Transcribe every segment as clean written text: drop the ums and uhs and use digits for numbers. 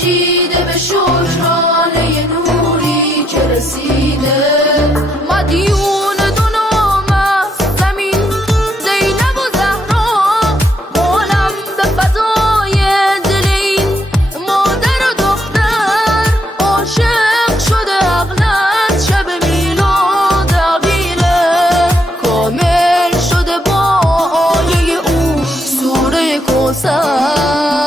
خورشید به شکرانه نوری که رسیده مدیون دو نام است زمین زینب و زهرا عالم به فضای دل این مادر و دختر عاشق شده عقلت شب میلاد عقیله کامل شده با آیه او سوره کوثر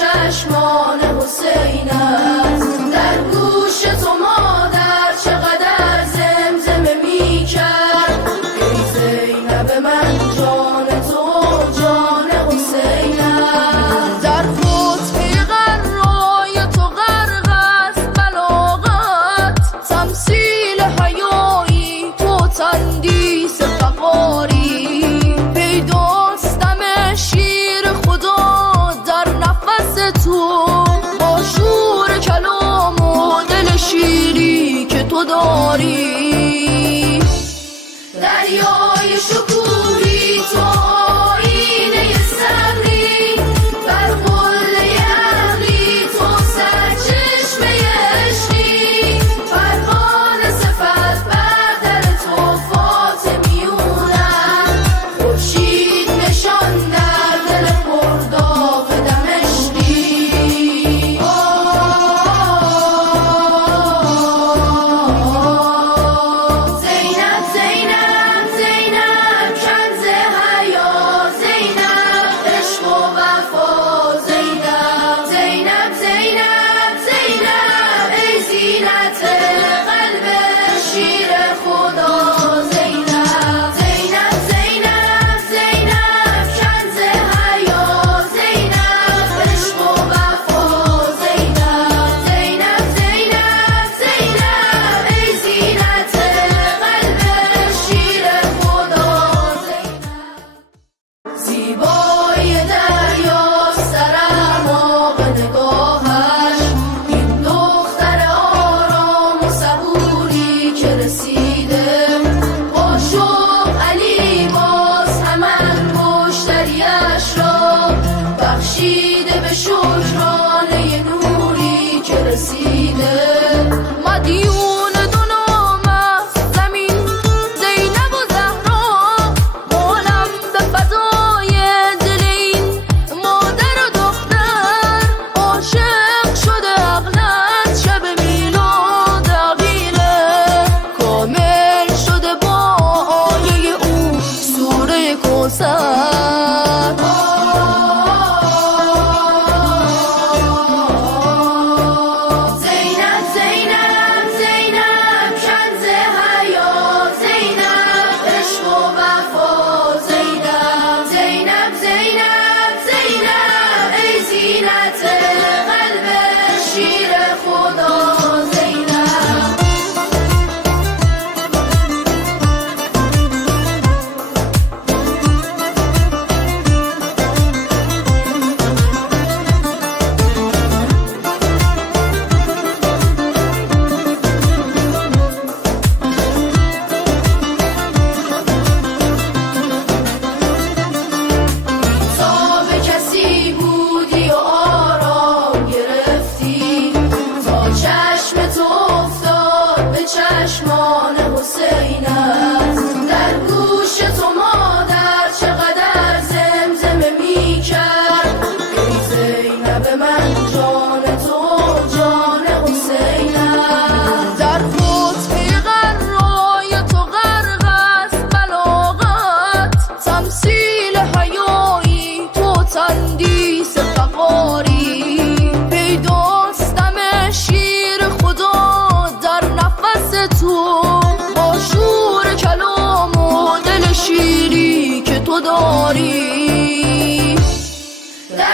چشمان حسین است در گوش تو مادر چقدر زمزمه می کرد ای زینب من جان تو جان حسین است در خطبه غرای تو غرق است بلاغت تمثیل حیایی تو تندیس فقاری پیداستم شیر خدا تو با شور کلام و دل شیری که تو داری دریای شکوهی تو آینه صبری بر قله عقلی تو سرچشمه عشقی فرمان صفت بر در تو فاطمیونم خورشید نشان در دل پرداغ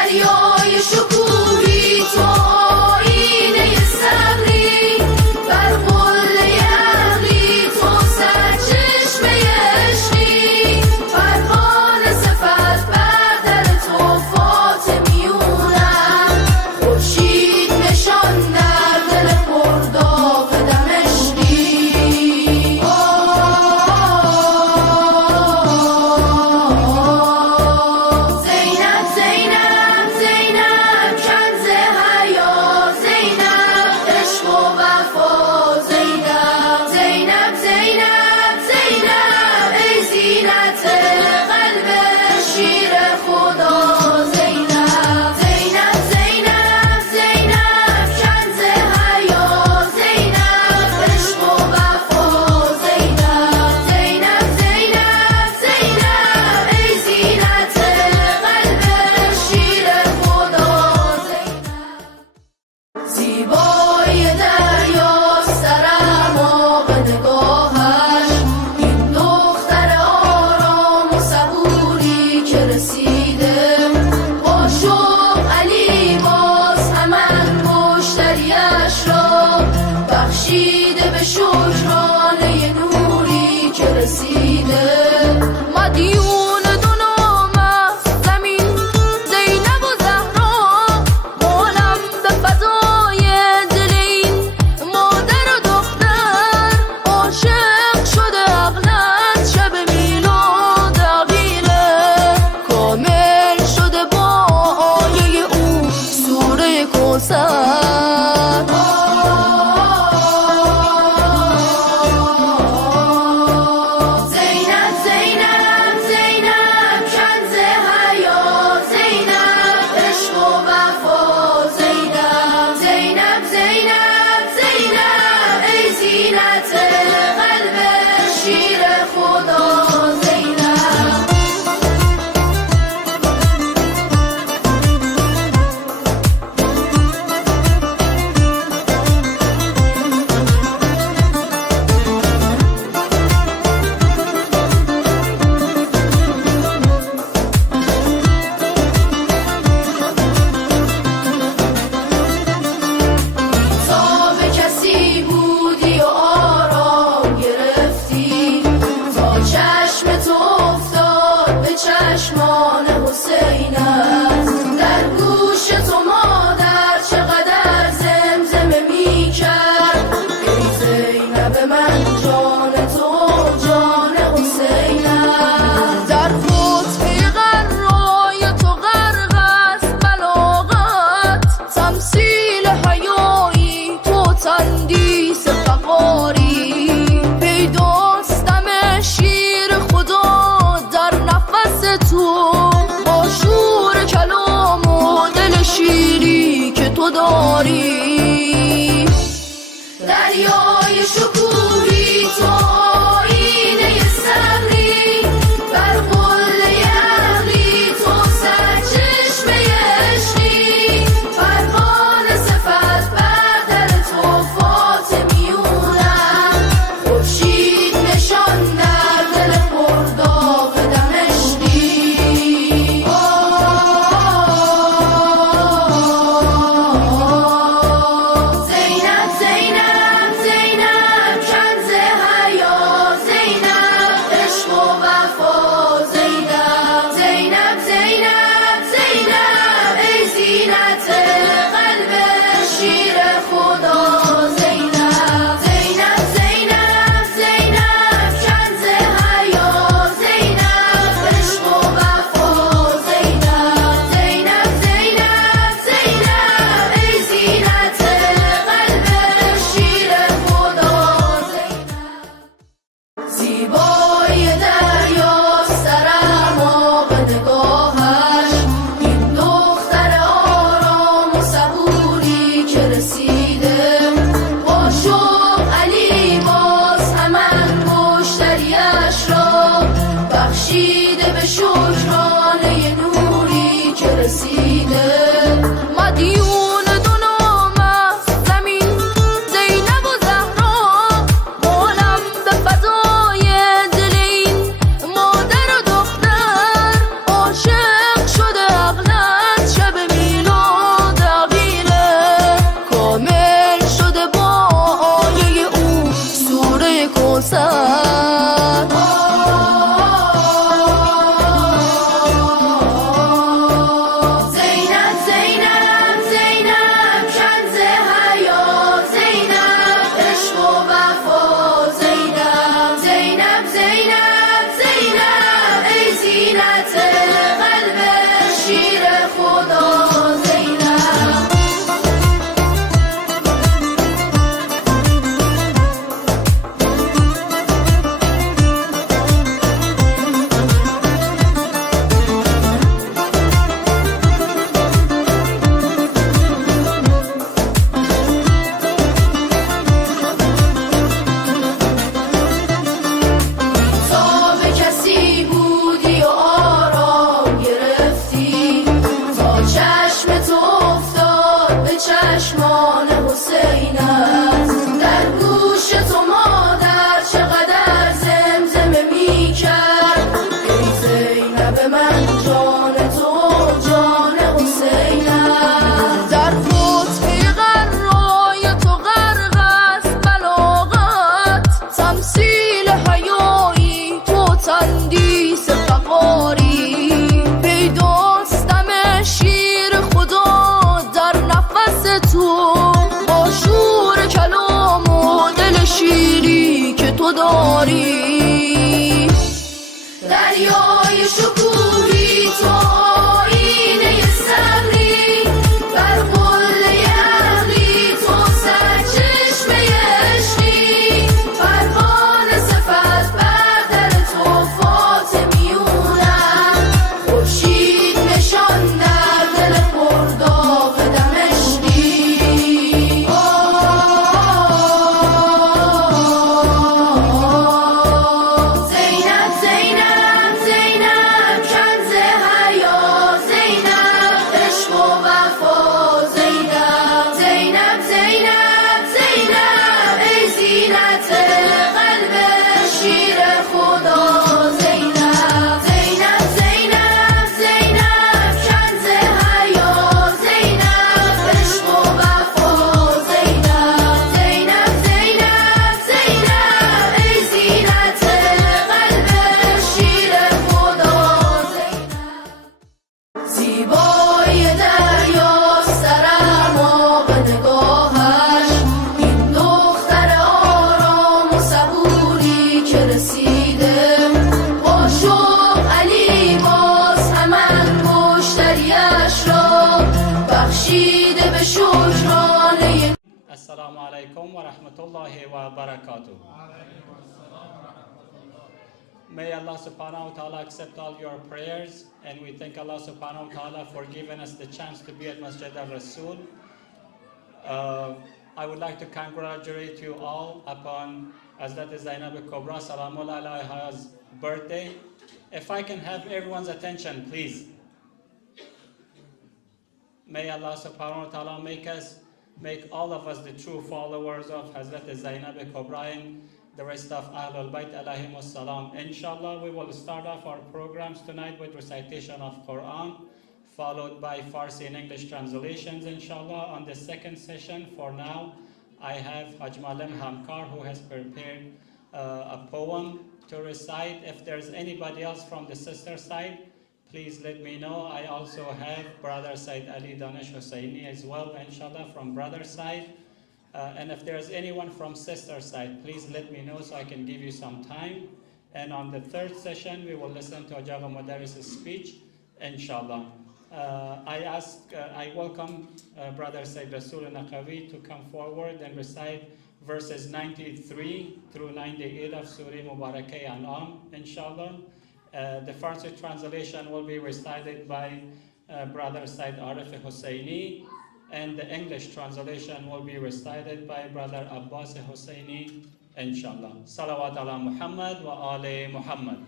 دریای شکوهی تو آینه صبری، بر قله عقلی تو سرچشمه عشقی، پروانه صفت بر در تو فاطمیونم، خورشید نشان در دل پرداغ دمشقی. زینب زینب زینب کنز حیا، زینب عشق و وفا، زینب زینب زینب زینب ای زینت قلب شیر خدا، زینب زینب زینب زینب کنز حیا، زینب عشق و وفا، زینب زینب زینب زینب ای زینت قلب شیر خدا، زینب زیبای دریاست در اعماق نگاهش، این دختر آرام و صبوری که رسیده، با شوق علی باز هم مشتریش را بخشیده، به شکرانه نوری که رسیده. مدیون دو نام است زمین، زینب و زهرا، مولم به فضای دل این مادر و دختر، عاشق شده عقلت شب میلاد عقیله، کامل شده با آیه او سوره کوثر. زینب زینب زینب کنز حیا، زینب عشق و وفا، زینب زینب زینب زینب ای زینت قلب شیر خدا، زینب تا به کسی بودی و آرام گرفتی، تا چشم تو افتاد به چشمان حسین است، در گوش تو مادر چقدر زمزمه می کرد، ای زینب من جان تو جان حسین است، در خطبه غرای تو غرق است بلاغت، تمثیل حیایی تو تندیس فقاری، پیداستم شیر خدا در نفس تو، با شور کلام و دل شیری که تو داری. دریای شکوهی تو آینه صبری، بر قله عقلی تو سرچشمه عشقی، پروانه صفت بر در تو فاطمیونم، خورشید نشان در دل پرداغ دمشقی. زینب زینب زینب کنز حیا، زینب عشق و وفا، زینب زینب زینب زینب ای زینت قلب شیر خدا، زینب زینب زینب زینب کنز حیا، زینب عشق و وفا، زینب زینب زینب زینب ای زینت قلب شیر خدا، زینب زیبای دریاست در اعماق نگاهش، این دختر آرام و صبوری که رسیده، با شوق علی باز هم مشتریش را بخشیده، به شکرانه نوری که رسیده. مدیون دو نام است زمین، زینب و زهرا، مولم به فضای دل این مادر و دختر، عاشق شده عقلت شب داری دریای شکوهی تو آینه صبری بر قله عقلی تو سرچشمه عشقی پروانه صفت بر در تو فاطمیونم خورشید نشان در دل پرداغ دمشقی زینب زینب زینب کنز حیا زینب عشق و وفا زینب زینب زینب زینب ای زینت قلب شیر خدا زینب زینب زینب زینب کنز حیا زینب عشق و وفا زینب زینب زینب زینب ای زینت قلب شیر خدا زینب زیبای دریا سرما به نگاهش این دختر آرام و صبوری که رسیده با شوق علی باز هم انگشتریش را بخشیده به شکرانه السلام علیکم و رحمت الله و barakatuh. May Allah subhanahu wa ta'ala accept all your prayers, and we thank Allah subhanahu wa ta'ala for giving us the chance to be at Masjid al-Rasul. I would like to congratulate you all upon Hazrat Zainab Kubra salamun alayha's birthday. If I can have everyone's attention, please. May Allah subhanahu wa ta'ala make all of us the true followers of Hazrat Zainab Kubra and the rest of Ahlul Bayt alayhimus salam. Inshallah, we will start off our programs tonight with recitation of Quran, followed by Farsi and English translations, inshallah. On the second session, for now, I have Haj Malam Hamkar, who has prepared a poem to recite. If there's anybody else from the sister side, please let me know. I also have Brother Said Ali Danish Hussaini as well, inshallah, from brother side. And if there's anyone from sister side, please let me know so I can give you some time. And on the third session, we will listen to Ajaga Mudaris's speech, inshallah. I welcome Brother Said Rasul Naqawi to come forward and recite verses 93 through 98 of Surah Mubarakah An'am, inshallah. The Farsi translation will be recited by Brother Said Arif Hussaini, and the English translation will be recited by Brother Abbas Hussaini, inshallah. Salawat ala Muhammad wa ali Muhammad.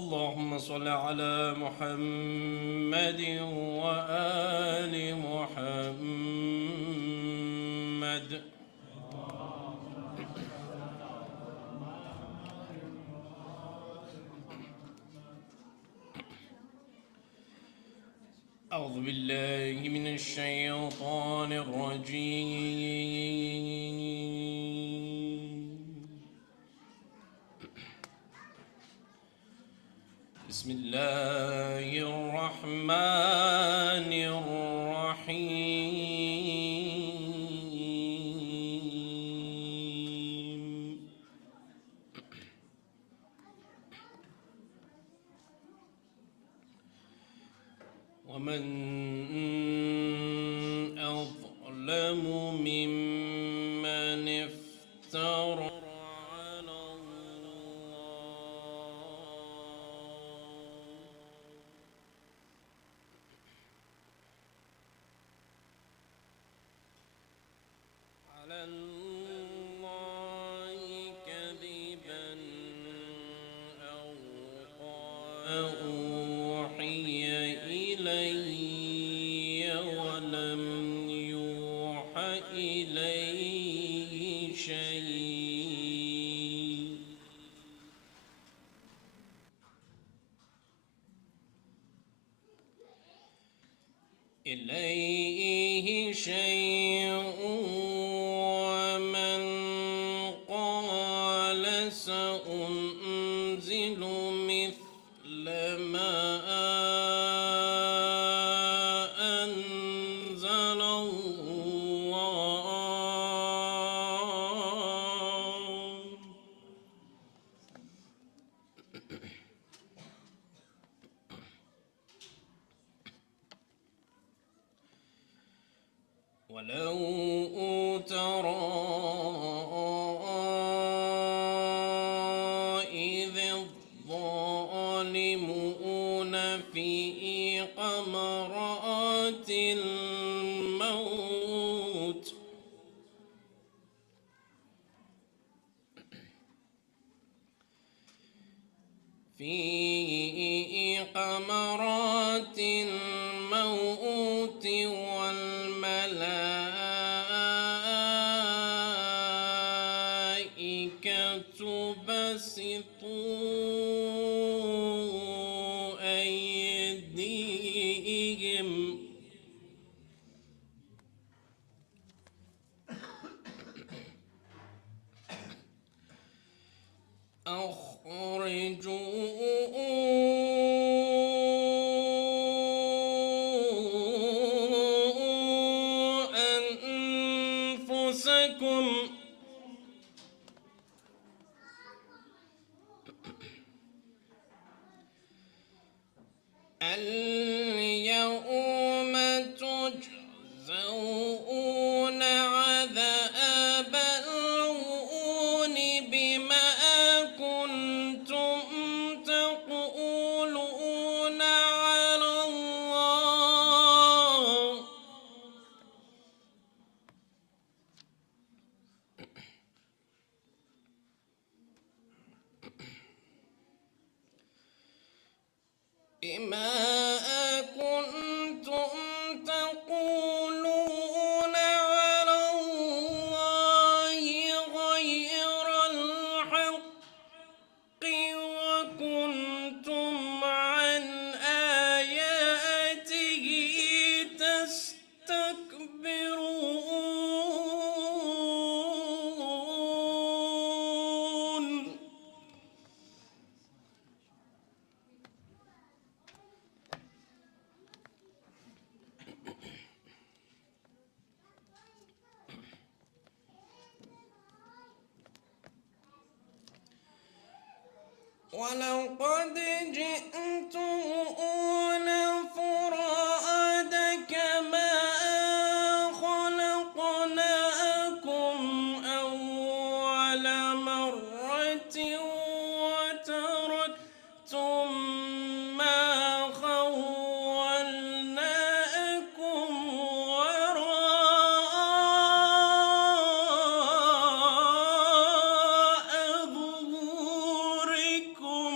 اللهم صل على محمد وآل محمد. أعوذ بالله من الشيطان الرجيم. بسم الله الرحمن الرحيم. ومن أظلم ممن افترى على الله كذبا أو قال أوحي إلي ولم يوحى إليه شيء. إليه شيء. ومن قال سأنزل ولو ترى إذ الظالمون في غمرات الموت والملائكة بسطوا أيديهم أخرجوا أنفسكم اليوم تجزون عذاب الهون بما كنتم تقولون على الله بما كنتم تقولون على الله غير الحق وكنتم عن آياته تستكبرون ولقد جئتمونا فرادا كما خلقناكم أول مرة وتركتم ما خولناكم وراء ظهوركم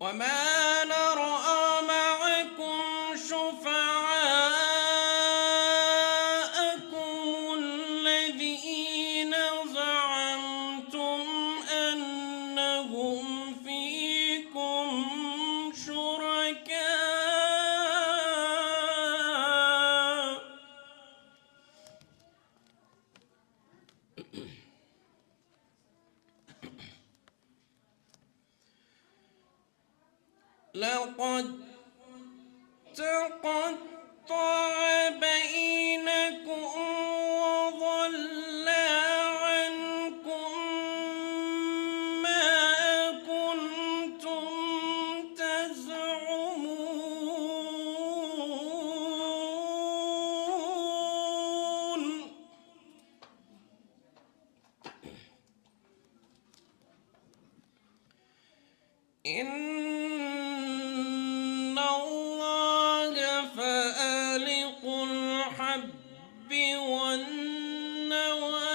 وما نرى معكم شفعاءكم الذين زعمتم أنهم فيكم شركاء لقد تقطع بينكم وضل عنكم ما كنتم تزعمون إن الله فالق الحب والنوى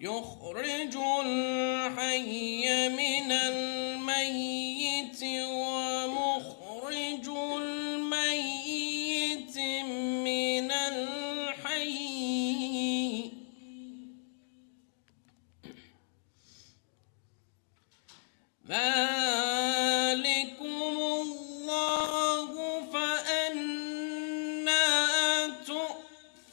يخرج الحي من الميت ومخرج الميت من الحي ذلكم الله فأنى تؤفكون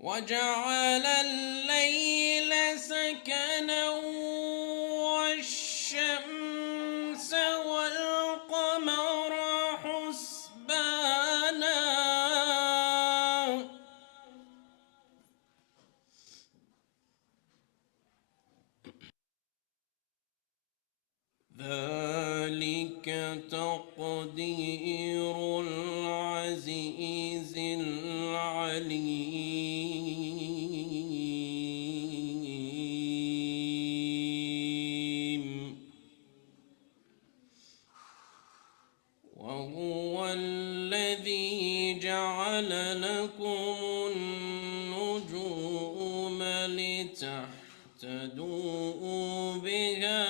وجعل الليل سكنا والشمس والقمر حسبانا ذلك تقدير العزيز العليم وهو الذي جعل لكم النجوم لتهتدوا بها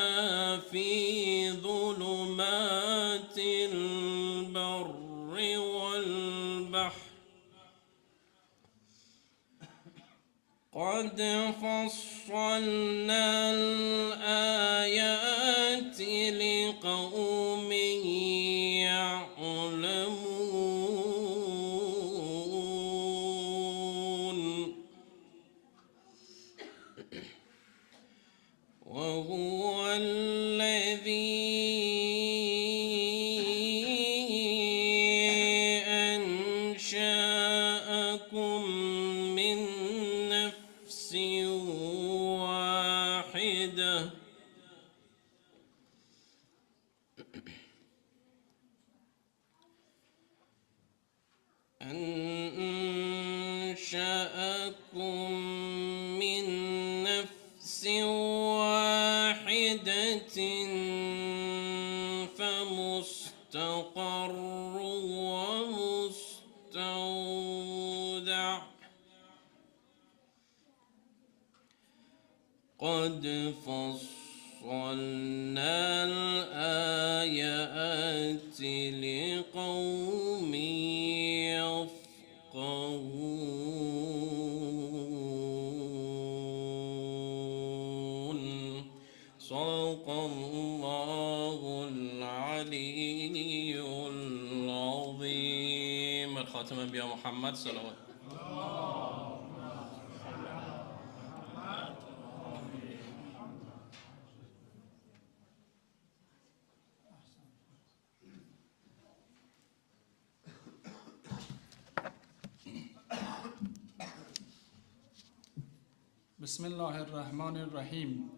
في ظلمات البر والبحر قد فصلنا الآيات لقوم يعلمون وهو الذي أنشأكم من نفس واحدة أنشأكم من نفس واحدة فمستقر ومستودع قد فصلنا الآيات لقوم يفقهون صدق الله العلي العظيم الخاتم بيا محمد صلوات بسم الله الرحمن الرحیم.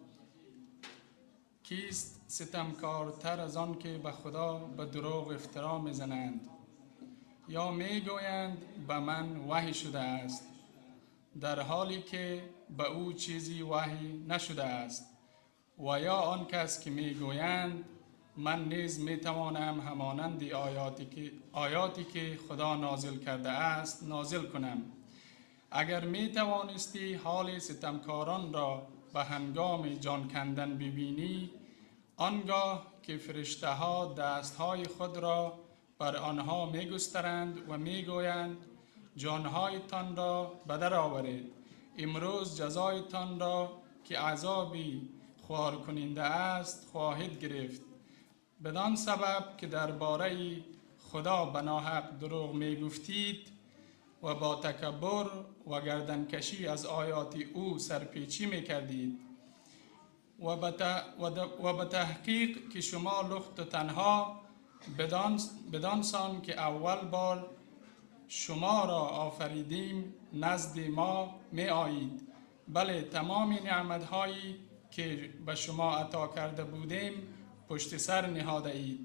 کیست ستمکارتر از آن که به خدا به دروغ افترا میزنند یا میگویند به من وحی شده است در حالی که به او چیزی وحی نشده است و یا آن کس که میگویند من نیز میتوانم همانند آیاتی که خدا نازل کرده است نازل کنم. اگر می توانستی حال ستمکاران را به هنگام جان کندن ببینی، آنگاه که فرشته ها دست های خود را بر آنها می گسترند و می گویند جانهایتان را بدر آورید، امروز جزایتان را که عذابی خوار کننده است خواهید گرفت، بدان سبب که درباره خدا به ناحق دروغ می گفتید و با تکبر و گردنکشی از آیات او سرپیچی می کردید و به تحقیق که شما لخت و تنها بدانسان که اول بار شما را آفریدیم نزد ما می آیید، بله تمام نعمتهایی که به شما عطا کرده بودیم پشت سر نهاده اید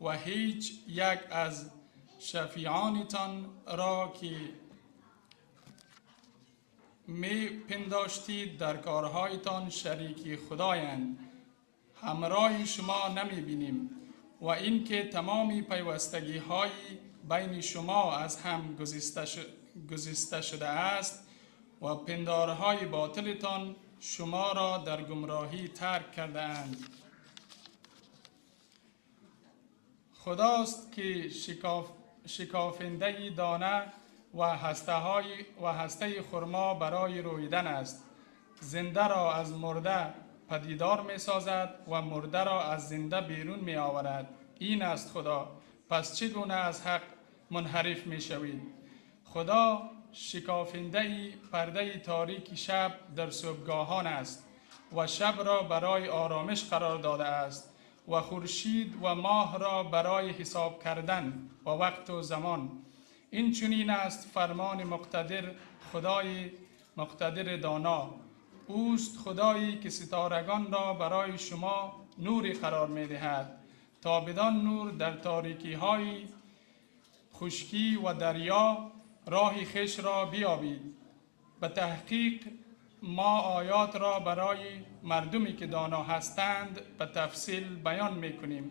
و هیچ یک از شفیعانتان را که می پنداشتید در کارهایتان شریک خدایند همراه شما نمی بینیم و اینکه تمامی پیوستگی های بین شما از هم گسسته شده است و پندارهای باطلتان شما را در گمراهی ترک کرده اند. خداست که شکافنده دانه و هسته خرما برای رویدن است، زنده را از مرده پدیدار می سازد و مرده را از زنده بیرون می آورد. این است خدا، پس چگونه از حق منحرف می شوید؟ خدا شکافنده پرده تاریک شب در صبحگاهان است و شب را برای آرامش قرار داده است و خورشید و ماه را برای حساب کردن و وقت و زمان. این چنین است فرمان مقتدر، خدای مقتدر دانا. اوست خدایی که ستارگان را برای شما نوری قرار می دهد تا بدان نور در تاریکی های خشکی و دریا راه خویش را بیابید. به تحقیق ما آیات را برای مردمی که دانا هستند به تفصیل بیان می کنیم.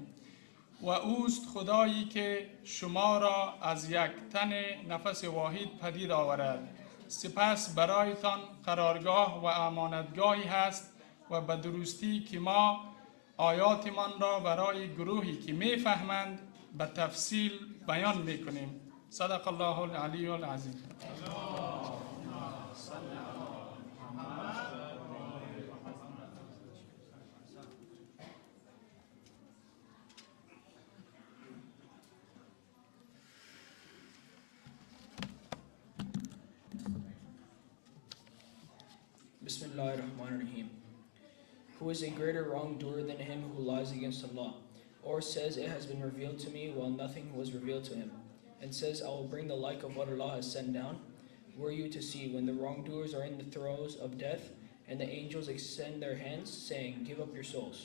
و اوست خدایی که شما را از یک تن نفس واحد پدید آورد، سپس برایتان قرارگاه و امانتگاهی هست و به درستی که ما آیاتمان را برای گروهی که میفهمند به تفصیل بیان میکنیم. صدق الله العلی العظیم. Bismillahirrahmanirrahim. Who is a greater wrongdoer than him who lies against Allah, or says it has been revealed to me while nothing was revealed to him, and says I will bring the like of what Allah has sent down? Were you to see when the wrongdoers are in the throes of death, and the angels extend their hands, saying, give up your souls.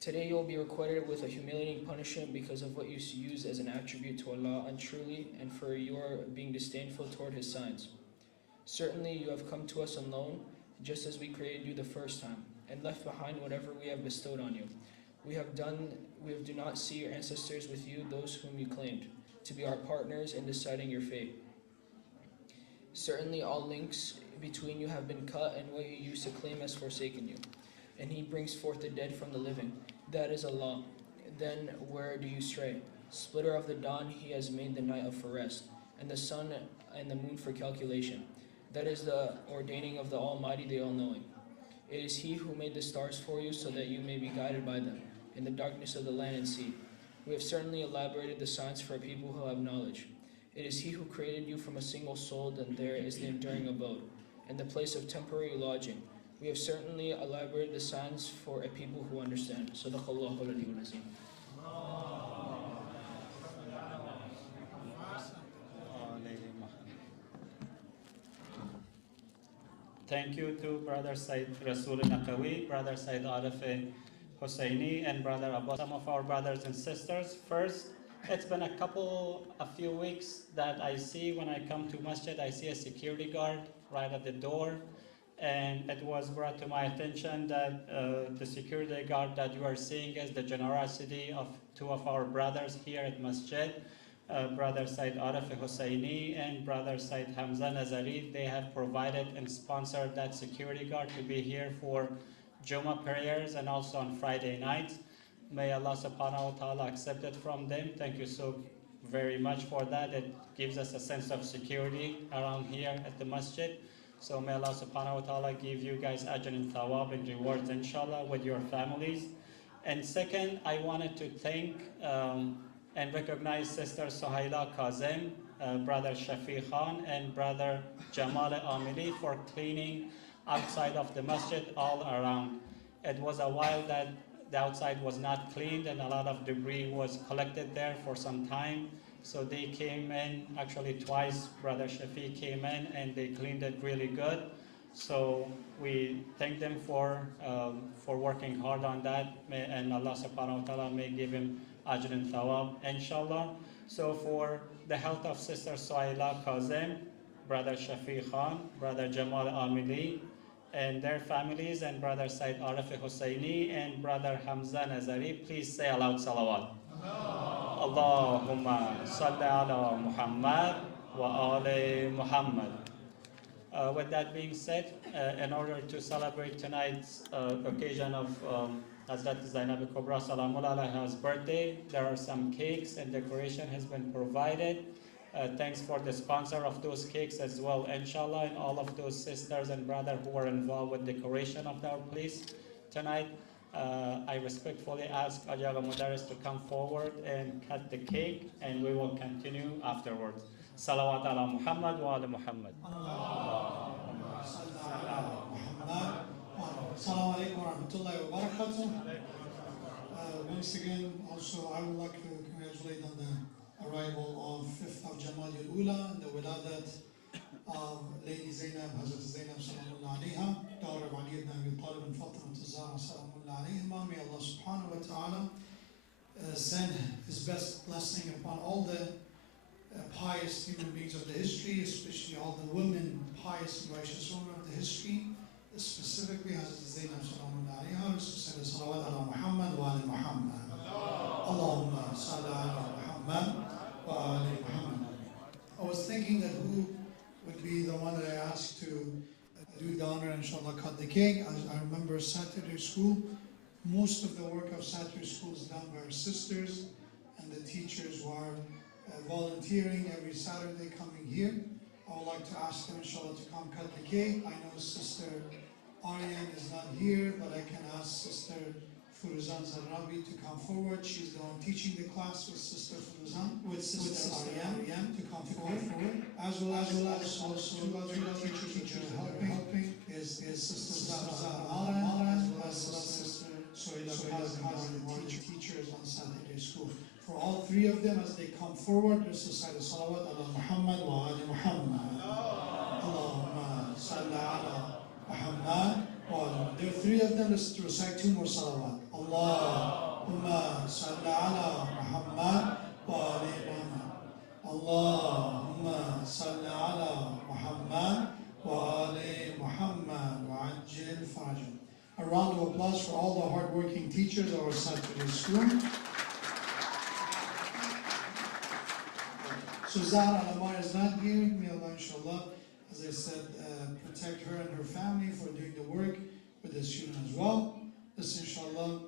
Today you will be requited with a humiliating punishment because of what you use as an attribute to Allah untruly, and for your being disdainful toward His signs. Certainly you have come to us alone, just as we created you the first time, and left behind whatever we have bestowed on you. We do not see your ancestors with you, those whom you claimed to be our partners in deciding your fate. Certainly all links between you have been cut, and what you used to claim has forsaken you. And He brings forth the dead from the living. That is Allah. Then where do you stray? Splitter of the dawn, He has made the night for rest, and the sun and the moon for calculation. That is the ordaining of the Almighty, the All-Knowing. It is He who made the stars for you so that you may be guided by them in the darkness of the land and sea. We have certainly elaborated the signs for a people who have knowledge. It is He who created you from a single soul, and there is the enduring abode, and the place of temporary lodging. We have certainly elaborated the signs for a people who understand. Sadaqallahu al-Aliyyul Azim. Thank you to Brother Said Rasul Naqawi, Brother Said Arif Husseini, and Brother Abbas. Some of our brothers and sisters. First, it's been a few weeks that I see when I come to masjid, I see a security guard right at the door. And it was brought to my attention that the security guard that you are seeing is the generosity of two of our brothers here at masjid. Brother Said Arif Husseini and Brother Said Hamza Nazari. They have provided and sponsored that security guard to be here for Jummah prayers and also on Friday nights. May Allah subhanahu wa ta'ala accept it from them. Thank you so very much for that. It gives us a sense of security around here at the masjid. So may Allah subhanahu wa ta'ala give you guys ajr and thawab and rewards inshallah with your families. And second, I wanted to thank and recognize Sister Sohaila Kazem, Brother Shafi Khan, and Brother Jamal Amili for cleaning outside of the masjid all around. It was a while that the outside was not cleaned and a lot of debris was collected there for some time. So they came in, actually twice Brother Shafi came in and they cleaned it really good. So we thank them for working hard on that, and Allah subhanahu wa ta'ala may give him ajr and thawab, inshallah. So for the health of Sister Sohaila Kazem, Brother Shafi Khan, Brother Jamal Amili, and their families, and Brother Said Arif Husseini, and Brother Hamza Nazari, please say aloud salawat. Allahumma salli ala Muhammad wa ali Muhammad. With that being said, in order to celebrate tonight's occasion of Hazrat Zainab Kubra salamun alayha's birthday, there are some cakes and decoration has been provided. Thanks for the sponsor of those cakes as well, inshallah, and all of those sisters and brothers who were involved with decoration of our place tonight. I respectfully ask Ajaga Mudaris to come forward and cut the cake, and we will continue afterwards. Salawat ala Muhammad wa ala Muhammad. Assalamu alaikum wa rahmatullahi wa barakatuh. Once again, also I would like to congratulate on the arrival of 5th of Jamal al-Ula and the Wiladat of Lady Zainab, Hazrat Zainab salamun alayha, daughter of Ali ibn Abi Talib and Fatima Zahra salamun alayhima. May Allah subhanahu wa ta'ala send His best blessing upon all the pious human beings of the history, especially all the women, pious and righteous women of the history, specifically Hazrat Zainab salamun alayha, salawat ala Muhammad wa ala Muhammad. Allahumma salli ala Muhammad wa ala Muhammad. I was thinking that who would be the one that I asked to do the honor and inshallah cut the cake. I remember Saturday school, most of the work of Saturday school is done by our sisters and the teachers who are volunteering every Saturday coming here. I would like to ask them inshallah to come cut the cake. I know Sister Aryan is not here, but I can ask Sister Furuzan Zarabi to come forward. She's the one teaching the class with Sister Furuzan, with Sister Aryan to come forward. As well as also two other teachers helping is Sister Zahra as well as Sister Soila Kazim, the teachers on Saturday school. For all three of them, as they come forward, let's recite the salawat ala Muhammad wa ala Muhammad. Allahumma salli ala Muhammad wa ala. There are three of them, let's recite two more salawat. Allahumma salli ala Muhammad wa ala Muhammad. Allahumma salli ala Muhammad wa ala Muhammad wa ajil farajah. A round of applause for all the hard-working teachers of our Saturday school. So Zahra Alamar is not here. May Allah, inshallah, as I said, protect her and her family for doing the work with the student as well. Let's, inshallah,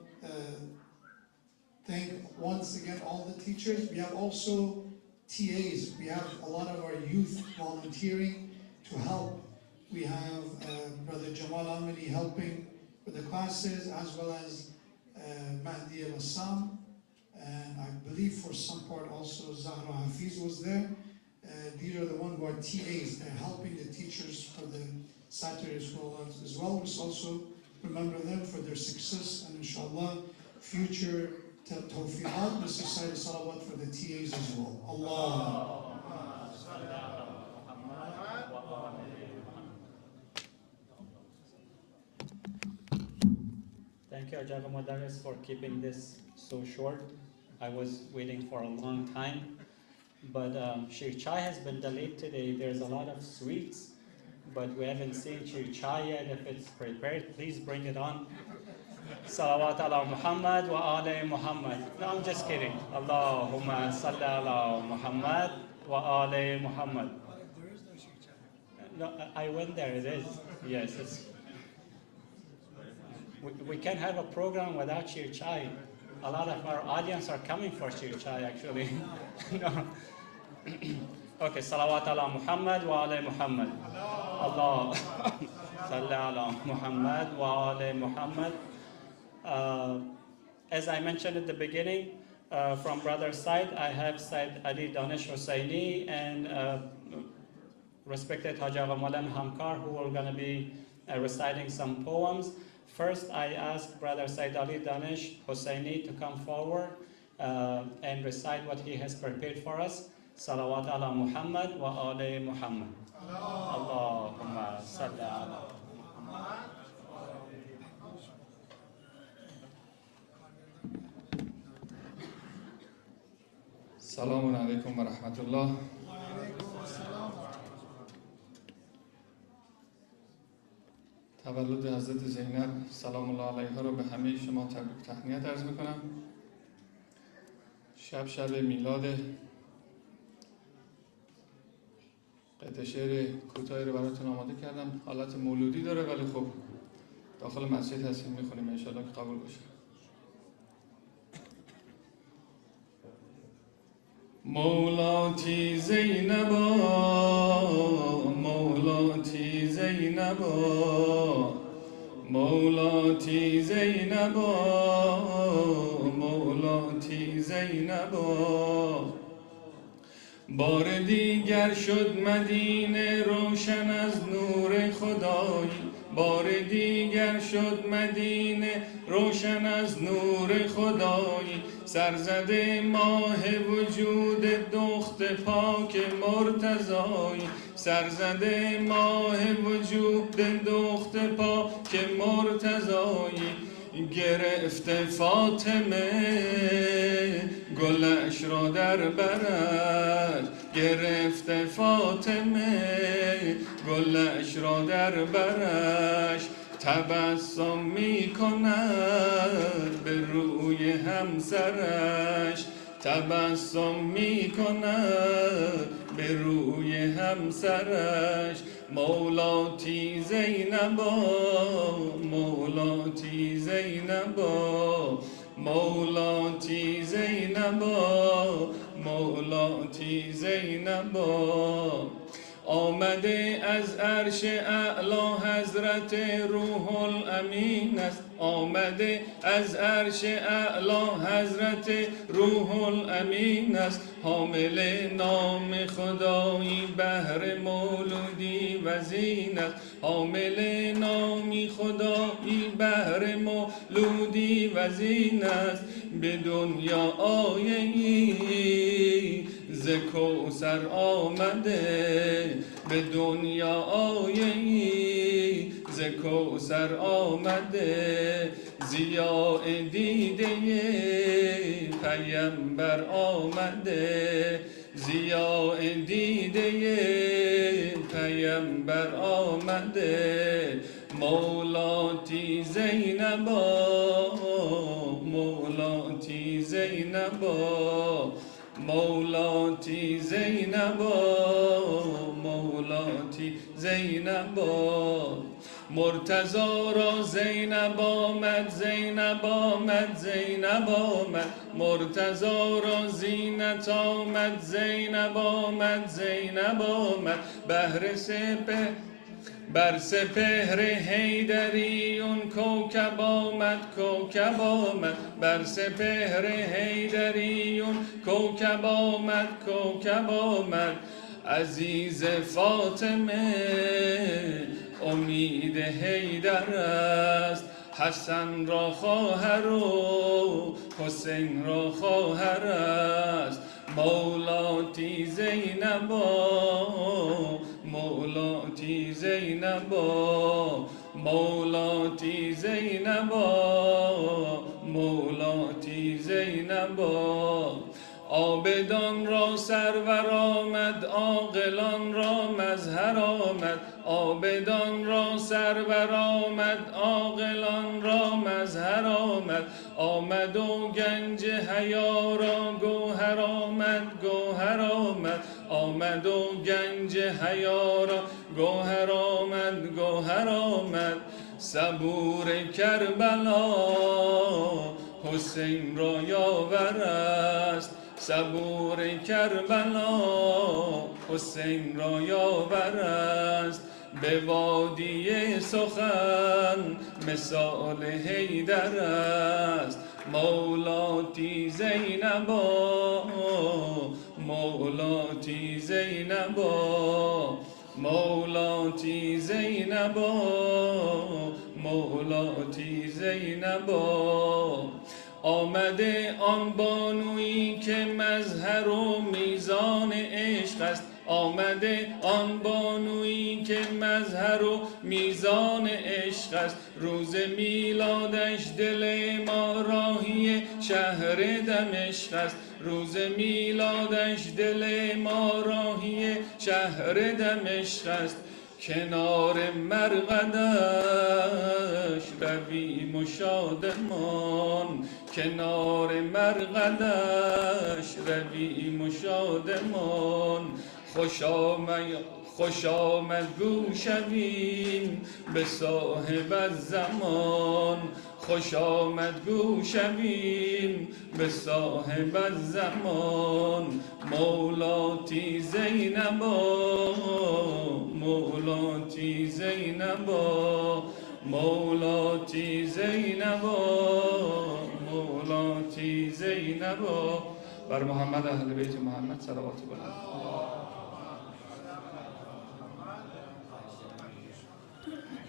thank once again all the teachers. We have also TAs. We have a lot of our youth volunteering to help. We have Brother Jamal Amiri helping with the classes, as well as Mahdi al-Assam. And I believe for some part also Zahra Hafiz was there. These are the ones who are TAs. They're helping the teachers for the Saturday school as well. Let's also remember them for their success and inshallah future tawfiqat. Let's recite salawat for the TAs as well. Allah. Thank you, Ajaga Madaris, for keeping this so short. I was waiting for a long time, but Sheer Chai has been delayed today. There's a lot of sweets, but we haven't seen Sheer Chai yet. If it's prepared, please bring it on. Salawat ala Muhammad wa ala Muhammad. No, I'm just kidding. Allahumma salli ala Muhammad wa ala Muhammad. No, I went there, it is. Yes, it's. We can't have a program without Sheer Chai. A lot of our audience are coming for Sheer Chai, actually. No. Okay, salawat ala Muhammad wa ala Muhammad. Allah salli ala Muhammad wa ala Muhammad. As I mentioned at the beginning, from brother's side, I have Said Ali Danish Hosseini and respected Haji Agha Maulana Hamkar, who are going to be reciting some poems. First, I ask Brother Said Ali Danish Hosseini to come forward and recite what he has prepared for us. Salawat ala Muhammad wa ala Muhammad. Allahumma salli ala Muhammad. Salamun Alaykum wa rahmatullah. تولد حضرت زینب سلام الله علیها رو به همه شما تبریک تهنیت عرض میکنم. شب میلاد. قطعه شعر کوتاهی رو براتون آماده کردم. حالت مولودی داره ولی خب داخل مسجد هستیم میخونیم انشالله که قبول باشه. مولاتی زینبا مولاتی زینبا مولاتی زینبا مولاتی زینبا بار دیگر شد مدینه روشن از نور خدایی، بار دیگر شد مدینه روشن از نور خدایی. سرزده ماه وجود دخت پاک مرتضایی، سرزده ماه وجود دخت پاک مرتضایی. گرفته فاطمه گلش را در برش، گرفته فاطمه گلش را در برش. تبسم می کند به روی همسرش، تبسم می کند به روی همسرش. مولاتی زینبا، مولاتی زینبا، مولاتی زینبا، مولاتی زینبا. آمده از عرش اعلا حضرت روح الامین است، آمده از عرش اعلا حضرت روح الامین است. حامل نام خدایی بهر مولودی و زین است، حامل نامی خدایی بهر مولودی و زین است. به دنیا آیه‌ای ز کوثر آمده، به دنیا آیه‌ای ز کوثر آمده. ضیاء دیده پیمبر آمده، ضیاء دیده پیمبر آمده. مولاتی زینبا، مولاتی زینبا، مولاتی زینبا، مولاتی زینبا. مرتضی را زینب آمد، زینب آمد، زینب آمد. مرتضی را زینت آمد، زینب آمد، زینب آمد. بهر سپه بر سپهر حیدری اون کوکب آمد، کوکب آمد. بر سپهر حیدری اون کوکب آمد، کوکب آمد. عزیز فاطمه امید حیدر است، حسن را خواهر و حسین را خواهر است. مولاتی زینبا، مولاتی زینبا، مولاتی زینبا، مولاتی زینبا. عابدان را سرور آمد، عاقلان را مظهر آمد. عابدان را سرور آمد، عاقلان را مظهر آمد. آمد و گنج حیا را گوهر آمد، گوهر آمد. آمد و گنج حیا را گوهر آمد، گوهر آمد. صبور کربلا حسین را یاور است، صبور کربلا حسین را یاور است. به وادی سخن مثال حیدر است. مولاتی زینبا، مولاتی زینبا، مولاتی زینبا، مولاتی زینبا. آمده آن بانویی که مظهر و میزان عشق است، آمده آن بانویی که مظهر و میزان عشق است. روز میلادش دل ما راهی شهر دمشق است، روز میلادش دل ما راهی شهر دمشق است. کنار مرقدش رویم و شادمان، کنار مرقدش رویم و شادمان. خوش آمد گو شویم به صاحب الزمان، خوش آمد گو شویم به صاحب الزمان. مولاتی زینبا، مولاتی زینبا، مولاتی زینبا، مولاتی زینبا، بر محمد اهل بیت محمد صلوات بلند.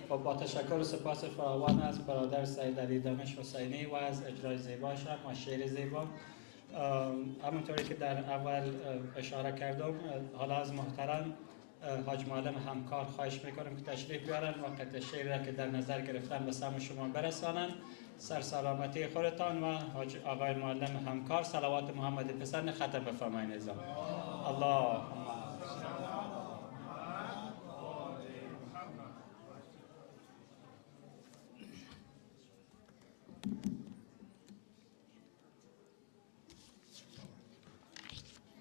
و با تشکر و سپاس فراوان از برادر سید علی دانش حسینی و از اجرای زیباشان و شعر زیبا. همونطوری که در اول اشاره کردم، حالا از محترم حاج معلم همکار خواهش میکنم که تشریف بیارن و قطع شعری را که در نظر گرفتن به سمع شما برسانن. سرسلامتی خودتان و حاج آقای معلم همکار. صلوات محمد پسند خطب بفرمایید نظام. الله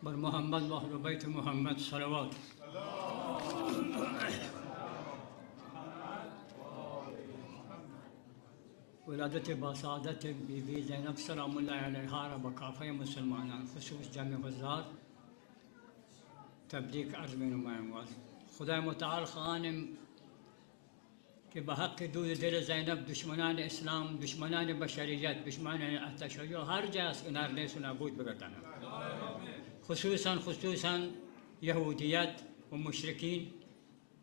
بر محمد و اهل بیت محمد صلوات. ولادت با سعادت بیبی زینب سلام الله علیها را با کافه مسلمانان خصوص جمع حضرات تبریک عرض می‌نمایم. خدای متعال خانم که به حق دود دل زینب دشمنان اسلام، دشمنان بشریت، دشمنان تشیع هر جا است که نرنیس و نابود بگردانند، خصوصاً یهودیت و مشرکین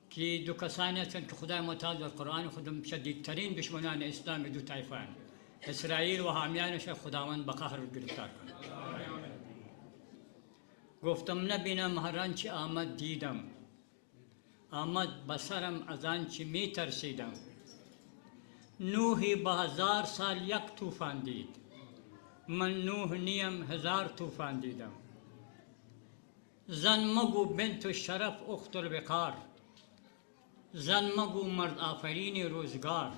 که دو کسانی هستند که خدای متعال در قرآن خودم شدیدترین دشمنان اسلام دو طایفه اند، اسرائیل و حامیانش. خداوند به قهر گرفتار کند. گفتم نبینم هر آنچه آمد دیدم، آمد بسرم از آنچه می ترسیدم. نوحی به 1000 سال یک طوفان دید، من نوح نیم 1000 طوفان دیدم. زن مگو بنت شرف اخت الوقار، زن مگو مرد آفرین روزگار.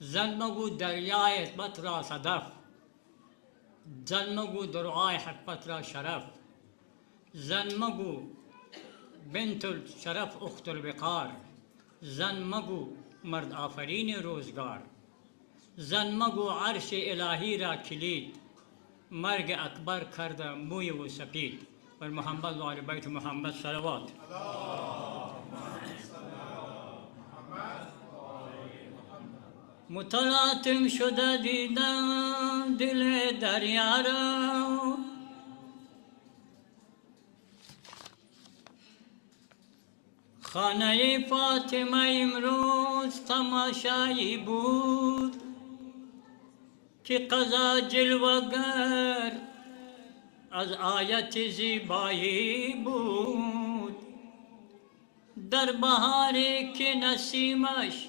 زن مگو دریای حکمت را صدف، زن مگو دعای حکمت را شرف. زن مگو بنت شرف اخت الوقار، زن مگو مرد آفرین روزگار. زن مگو عرش الهی را کلید، مرگ اکبر کرده موی و سپید. بر محمد و آل بیت محمد صلوات. متلاطم شده دیدم دل دریا را، خانه فاطمه امروز تماشایی بود که قضا جلوگر از آیت زیبایی بود. در بهاری که نسیمش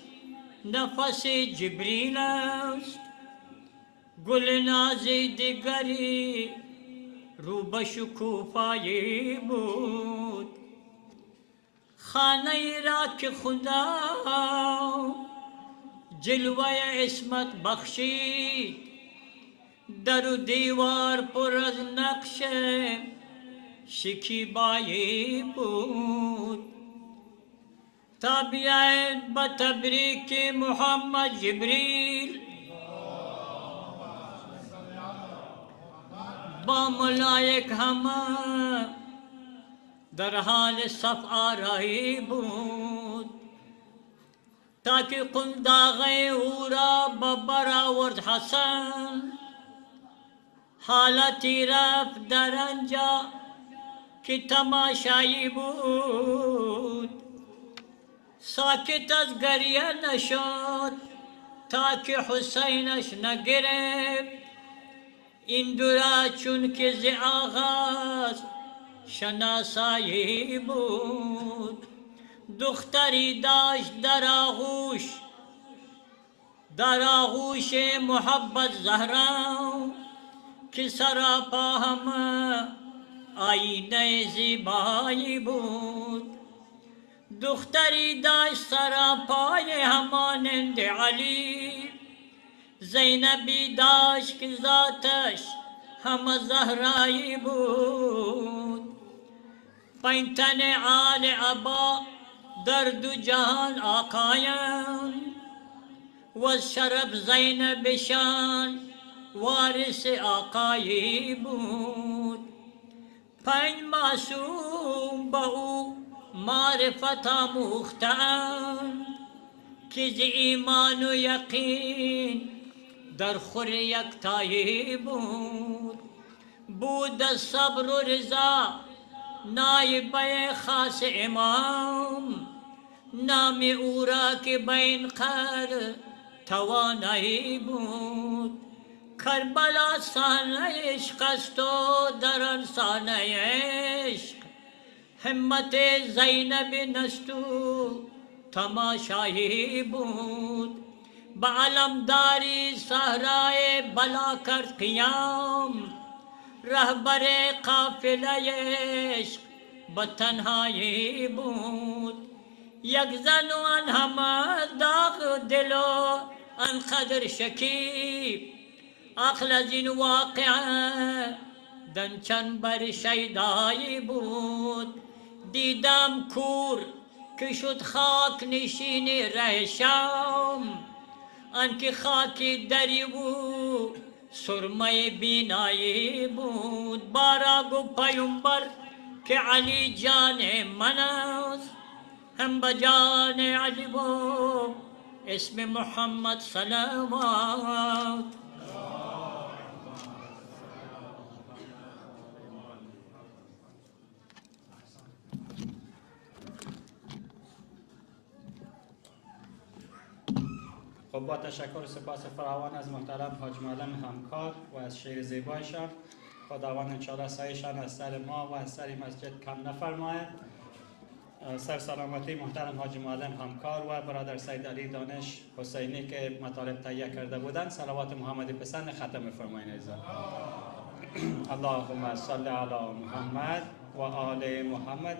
نفس جبریل است، گل نازی دیگری رو به شکوفایی بود. خانه را که خدا جلوه عصمت بخشید، در و دیوار پر از نقش شکیبایی بود. تا بیاید به تبریک محمد جبریل، با ملائک همه در حال صف آرایی بود. تا که قنداغه او را ببر آورد حسن، حالتی رفت در آنجا که تماشایی بود. ساکت از گریه نشد تا که حسینش نگرفت، این دو را چون که ز آغاز شناسایی بود. دختری داشت در آغوش محبت زهرا، که سراپا همه آینه زیبایی بود. دختری داشت سراپای همانند علی، زینبی داشت که ذاتش همه زهرایی بود. پنجتن آل عبا در دو جهان آقایان، و از شرف زینبشان وارث آقایی بود. 5 معصوم به او معرفت آموختند، که ز ایمان و یقین در خور یکتایی بود. بود صبر و رضا نایبه خاص امام نام او را که بین قدر توانایی بود کربلا سانه عشق است و در آن سانه عشق همت زینب نستو تماشایی بود به علمداری صحرای بلا کرد قیام رهبر قافله عشق به تنهایی بود یک زن و آن همه داغ دل و انقدر شکیب عقل از این واقعه دنچن بر شیدایی بود دیدم کور که شد خاک نشین ره شام آنکه خاکی دری بود سرمه بینایی بود بارا گو پیامبر که علی جان من است هم به جان علی و اسم محمد صلوات خب با تشکر و سپاس فراوان از محترم حاج معلم همکار و از شعر زیبایشان خداوند انشاءالله سایشان از سر ما و از سر مسجد کم نفرماید سر سلامتی محترم حاج معلم همکار و برادر سید علی دانش حسینی که مطالب تهیه کرده بودند صلوات محمدی پسند ختم فرمایید عزیزان اللهم صل علی محمد و آل محمد.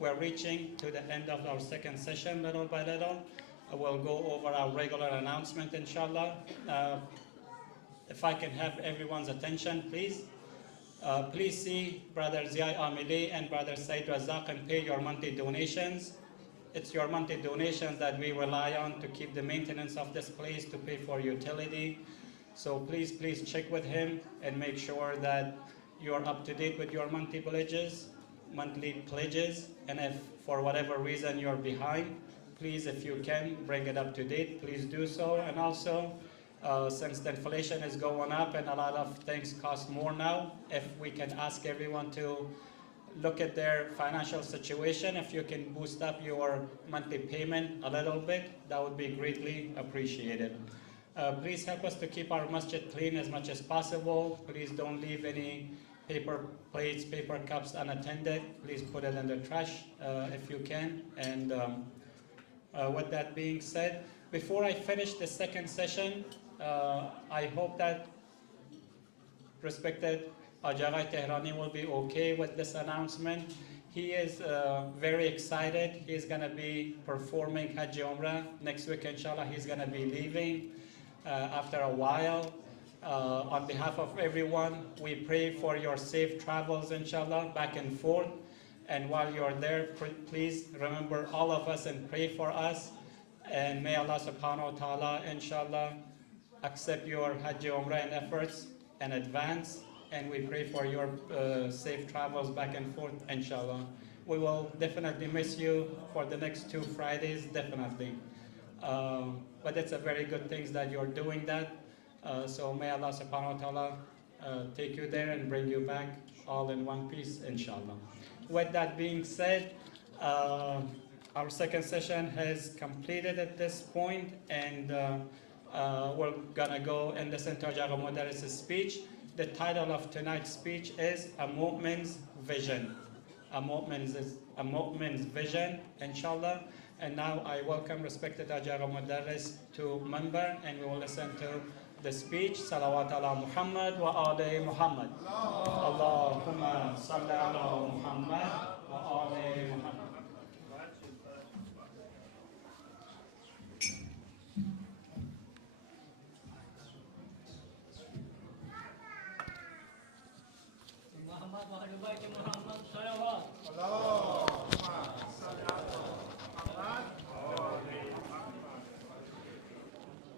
We're reaching to the end of our second session little by little. We'll go over our regular announcement inshallah. If I can have everyone's attention please. Please see Brother Ziyai Amili and Brother Said Razak and pay your monthly donations. It's your monthly donations that we rely on to keep the maintenance of this place, to pay for utility. So please check with him and make sure that you're up to date with your monthly pledges. And if for whatever reason you're behind, please, if you can, bring it up to date. Please do so. And also, since the inflation is going up and a lot of things cost more now, if we can ask everyone to look at their financial situation, if you can boost up your monthly payment a little bit, that would be greatly appreciated. Please help us to keep our masjid clean as much as possible. Please don't leave any paper plates, paper cups unattended. Please put it in the trash if you can. And with that being said, before I finish the second session, I hope that respected Ajay Tehrani will be okay with this announcement. He is very excited. He's going to be performing Hajj Umrah next week, inshallah. He's going to be leaving after a while. On behalf of everyone, we pray for your safe travels, inshallah, back and forth. And while you're there, please remember all of us and pray for us. And may Allah subhanahu wa ta'ala, inshallah, accept your Hajj Umrah and efforts in advance. And we pray for your safe travels back and forth, inshallah. We will definitely miss you for the next 2 Fridays, definitely. But it's a very good thing that you're doing that. So may Allah subhanahu wa ta'ala take you there and bring you back all in one piece, inshallah. With that being said, our second session has completed at this point, and we're gonna go and listen to Jaga Mudarris' speech. The title of tonight's speech is A Mu'min's Vision. A Mu'min's Vision, inshallah. And now I welcome respected Jaga Mudarris to Manbar, and we will listen to the speech. Salawat ala Muhammad wa ali Muhammad. Allahumma salli ala Muhammad wa ali Muhammad. Muhammad wa ahli bayt Muhammad salawat.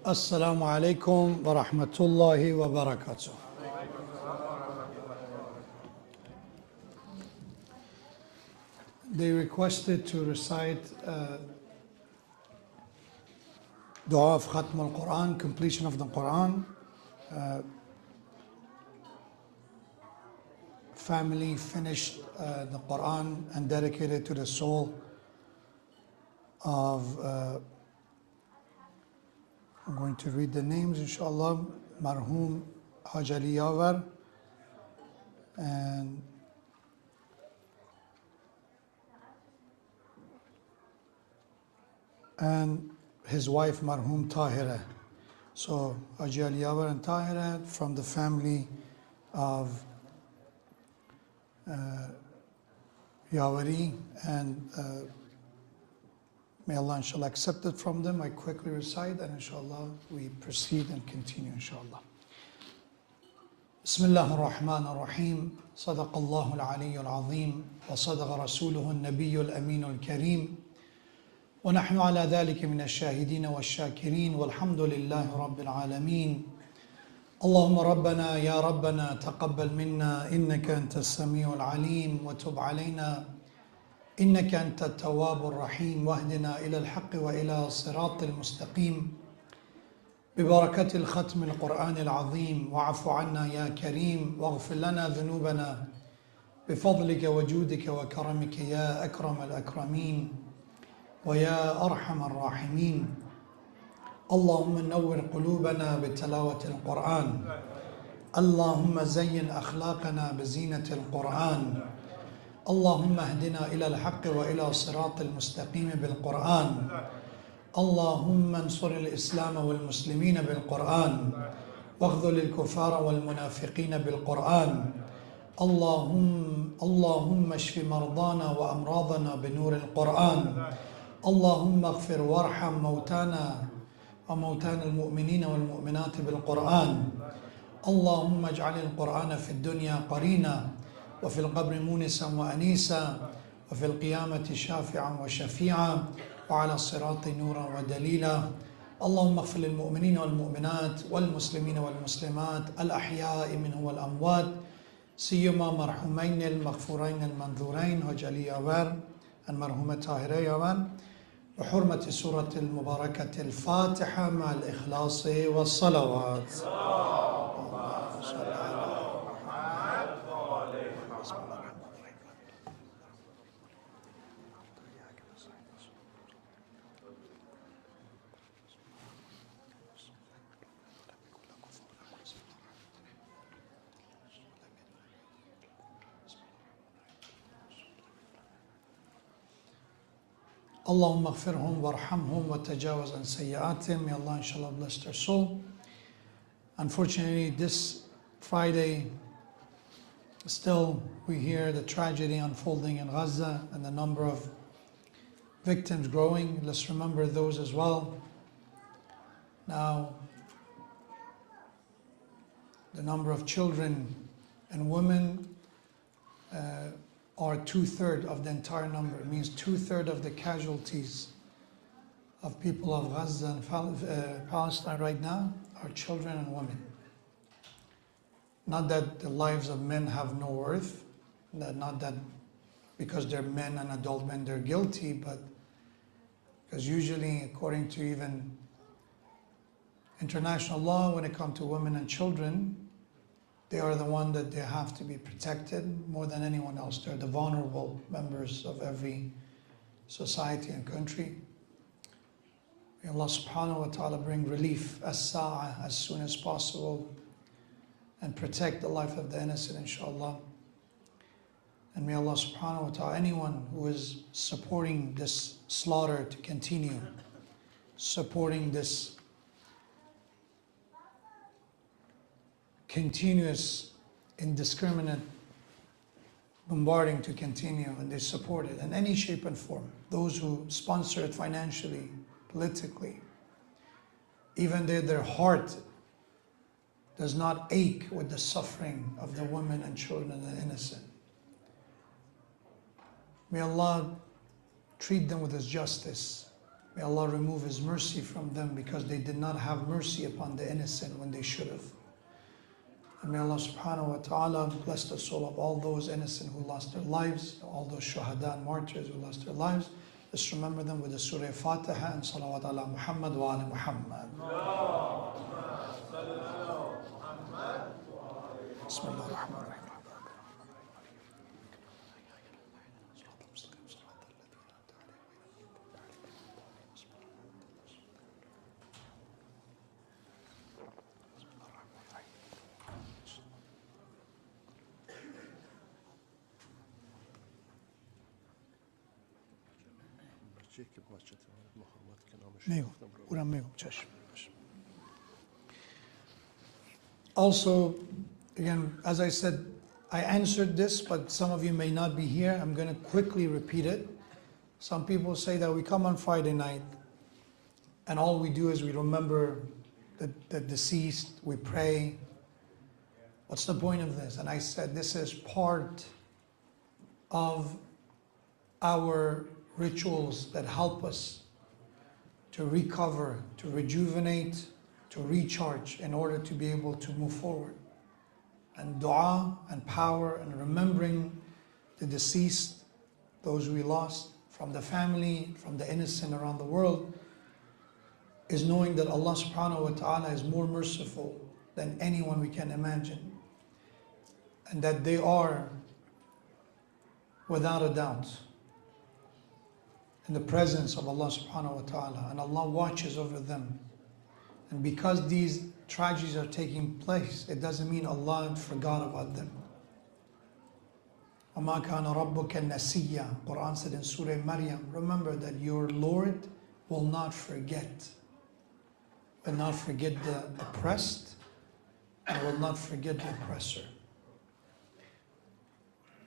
Assalamu alaikum wa rahmatullahi wa barakatuh. They requested to recite dua of Khatm al-Quran, completion of the Quran. family finished the Quran and dedicated to the soul of, I'm going to read the names inshallah, Marhum Haj Ali Yavar and his wife Marhum Tahira. So Haji Ali Yavar and Tahira from the family of Yavari, and may Allah inshallah accept it from them. I quickly recite and inshallah we proceed and continue inshallah. بسم الله الرحمن الرحيم صدق الله العلي العظيم وصدق رسوله النبي الأمين الكريم ونحن على ذلك من الشاهدين والشاكرين والحمد لله رب العالمين. اللهم ربنا يا ربنا تقبل منا إنك أنت السميع العليم وتب علينا إنك أنت التواب الرحيم واهدنا إلى الحق وإلى الصراط المستقيم ببركة الختم القرآن العظيم. واعف عنا يا كريم واغفر لنا ذنوبنا بفضلك وجودك وكرمك يا أكرم الأكرمين ويا أرحم الراحمين. اللهم نور قلوبنا بتلاوة القرآن. اللهم زين أخلاقنا بزينة القرآن. اللهم اهدنا إلى الحق وإلى صراط المستقيم بالقرآن. اللهم انصر الإسلام والمسلمين بالقرآن واخذل الكفار والمنافقين بالقرآن. اللهم اشف مرضانا وأمراضنا بنور القرآن. اللهم اغفر وارحم موتانا وموتان المؤمنين والمؤمنات بالقرآن. اللهم اجعل القرآن في الدنيا قرينا وفي القبر مونسا وأنيسا وفي القيامة شافعا وشفيعا وعلى الصراط نورا ودليلا. اللهم اغفر للمؤمنين والمؤمنات والمسلمين والمسلمات الأحياء منهم والأموات سيما مرحومين المغفورين المنذورين حاج علي یاور المرحومة طاهرة یاور بحرمة سورة المباركة الفاتحة مع الإخلاص والصلوات. اللهم اغفرهم وارحمهم وتجاوز عن سيئاتهم. May Allah inshallah bless their soul. Unfortunately, this Friday, still we hear the tragedy unfolding in Gaza and the number of victims growing. Let's remember those as well. Now, the number of children and women are 2/3 of the entire number. It means 2/3 of the casualties of people of Gaza and Palestine right now are children and women. Not that the lives of men have no worth, not that because they're men and adult men they're guilty, but because usually according to even international law, when it comes to women and children, they are the one that they have to be protected more than anyone else. They're the vulnerable members of every society and country. May Allah subhanahu wa ta'ala bring relief as-sa'a as soon as possible and protect the life of the innocent, inshallah. And may Allah subhanahu wa ta'ala, anyone who is supporting this slaughter to continue, supporting this continuous, indiscriminate bombarding to continue, and they support it in any shape and form. Those who sponsor it financially, politically, even though their heart does not ache with the suffering of the women and children and the innocent. May Allah treat them with His justice. May Allah remove His mercy from them because they did not have mercy upon the innocent when they should have. And may Allah subhanahu wa ta'ala bless the soul of all those innocent who lost their lives, all those shuhada and martyrs who lost their lives. Let's remember them with the Surah Fatiha and salawat ala Muhammad wa ala Muhammad. Bismillah ar-Rahman ar-Rahim. میگم اونم میگم چشم. Also, again, as I said, I answered this, but some of you may not be here. I'm going to quickly repeat it. Some people say that we come on Friday night and all we do is we remember the deceased, we pray. What's the point of this? And I said this is part of our rituals that help us to recover, to rejuvenate, to recharge in order to be able to move forward. And dua and power and remembering the deceased, those we lost, from the family, from the innocent around the world, is knowing that Allah subhanahu wa ta'ala is more merciful than anyone we can imagine. And that they are, without a doubt, in the presence of Allah subhanahu wa ta'ala, and Allah watches over them. And because these tragedies are taking place, it doesn't mean Allah forgot about them. وَمَا كَانَ رَبُّكَ نَسِيًّا. Quran said in Surah Maryam, remember that your Lord will not forget. Will not forget the oppressed, and will not forget the oppressor.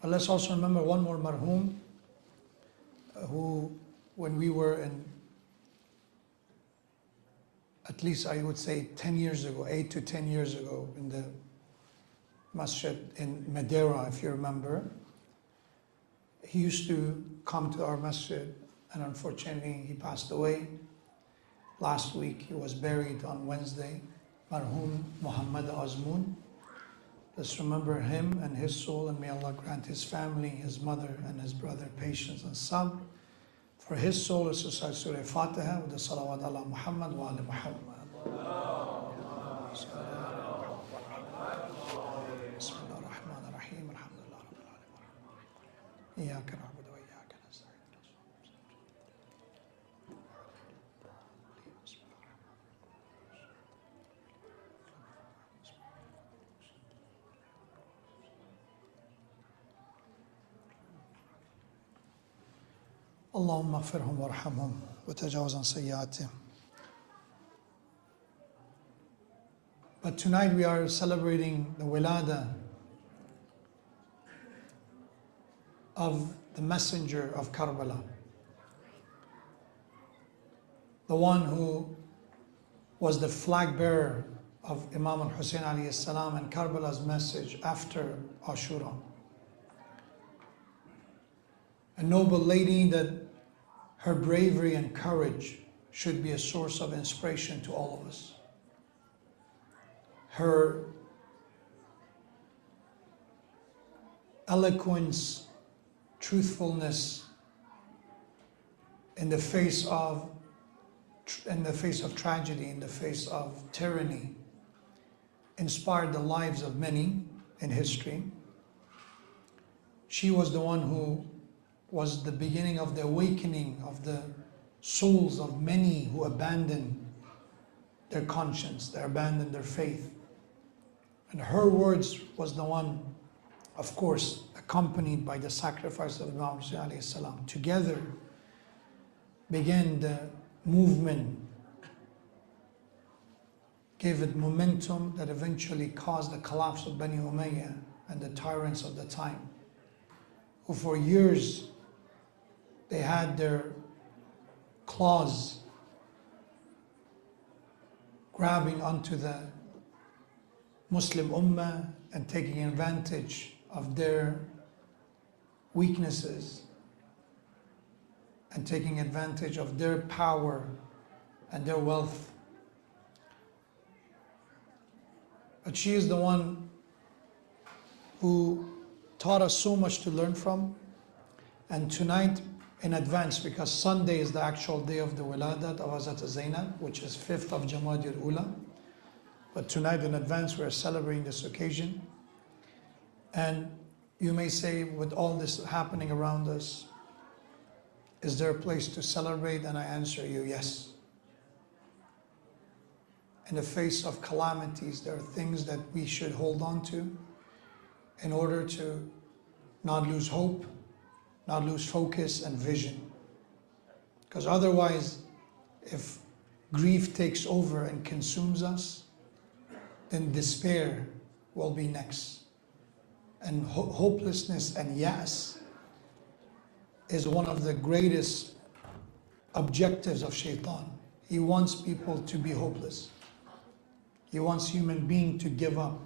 But let's also remember one more marhum, who, when we were in, at least I would say 10 years ago, 8 to 10 years ago, in the masjid in Madeira, if you remember, he used to come to our masjid, and unfortunately he passed away. Last week he was buried on Wednesday, marhum Muhammad Azmoon. Let's remember him and his soul, and may Allah grant his family, his mother and his brother patience and sabr. For his soul, let's recite Surah Fatiha with the salawat ala Muhammad wa ala Muhammad. Bismillah ar-Rahman ar-Rahim. Alhamdulillah Rabbil Alamin. Iyaka na'budu wa iyaka nasta'in. اللهم اغفرهم وارحمهم وتجاوز عن سيئاتهم. But tonight we are celebrating the Wiladat of the messenger of Karbala, the one who was the flag bearer of Imam al-Hussein alayhi salam and Karbala's message after Ashura. A noble lady that her bravery and courage should be a source of inspiration to all of us. Her eloquence, truthfulness in the face of tragedy, in the face of tyranny, inspired the lives of many in history. She was the one who was the beginning of the awakening of the souls of many who abandoned their conscience, they abandoned their faith. And her words was the one, of course, accompanied by the sacrifice of Imam Hussein alayhi salam. Together began the movement, gave it momentum that eventually caused the collapse of Bani Umayyah and the tyrants of the time, who for years they had their claws grabbing onto the Muslim Ummah and taking advantage of their weaknesses and taking advantage of their power and their wealth. But she is the one who taught us so much to learn from. And tonight, in advance, because Sunday is the actual day of the Wiladat of Hazrat Zainab, which is 5th of Jamad al-Ula. But tonight in advance we are celebrating this occasion. And you may say, with all this happening around us, is there a place to celebrate? And I answer you, yes. In the face of calamities, there are things that we should hold on to in order to not lose hope, not lose focus and vision. Because otherwise, if grief takes over and consumes us, then despair will be next. And hopelessness and yas is one of the greatest objectives of shaitan. He wants people to be hopeless. He wants human being to give up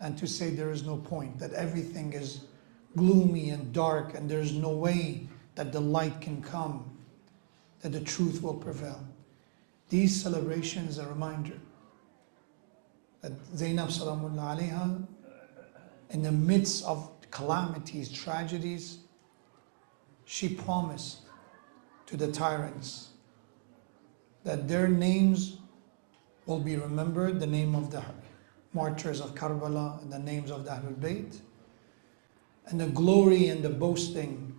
and to say there is no point, that everything is gloomy and dark and there is no way that the light can come, that the truth will prevail. These celebrations are a reminder that Zainab salamun alayha, in the midst of calamities, tragedies, she promised to the tyrants that their names will be remembered, the name of the martyrs of Karbala and the names of the Ahlul Bayt, and the glory and the boasting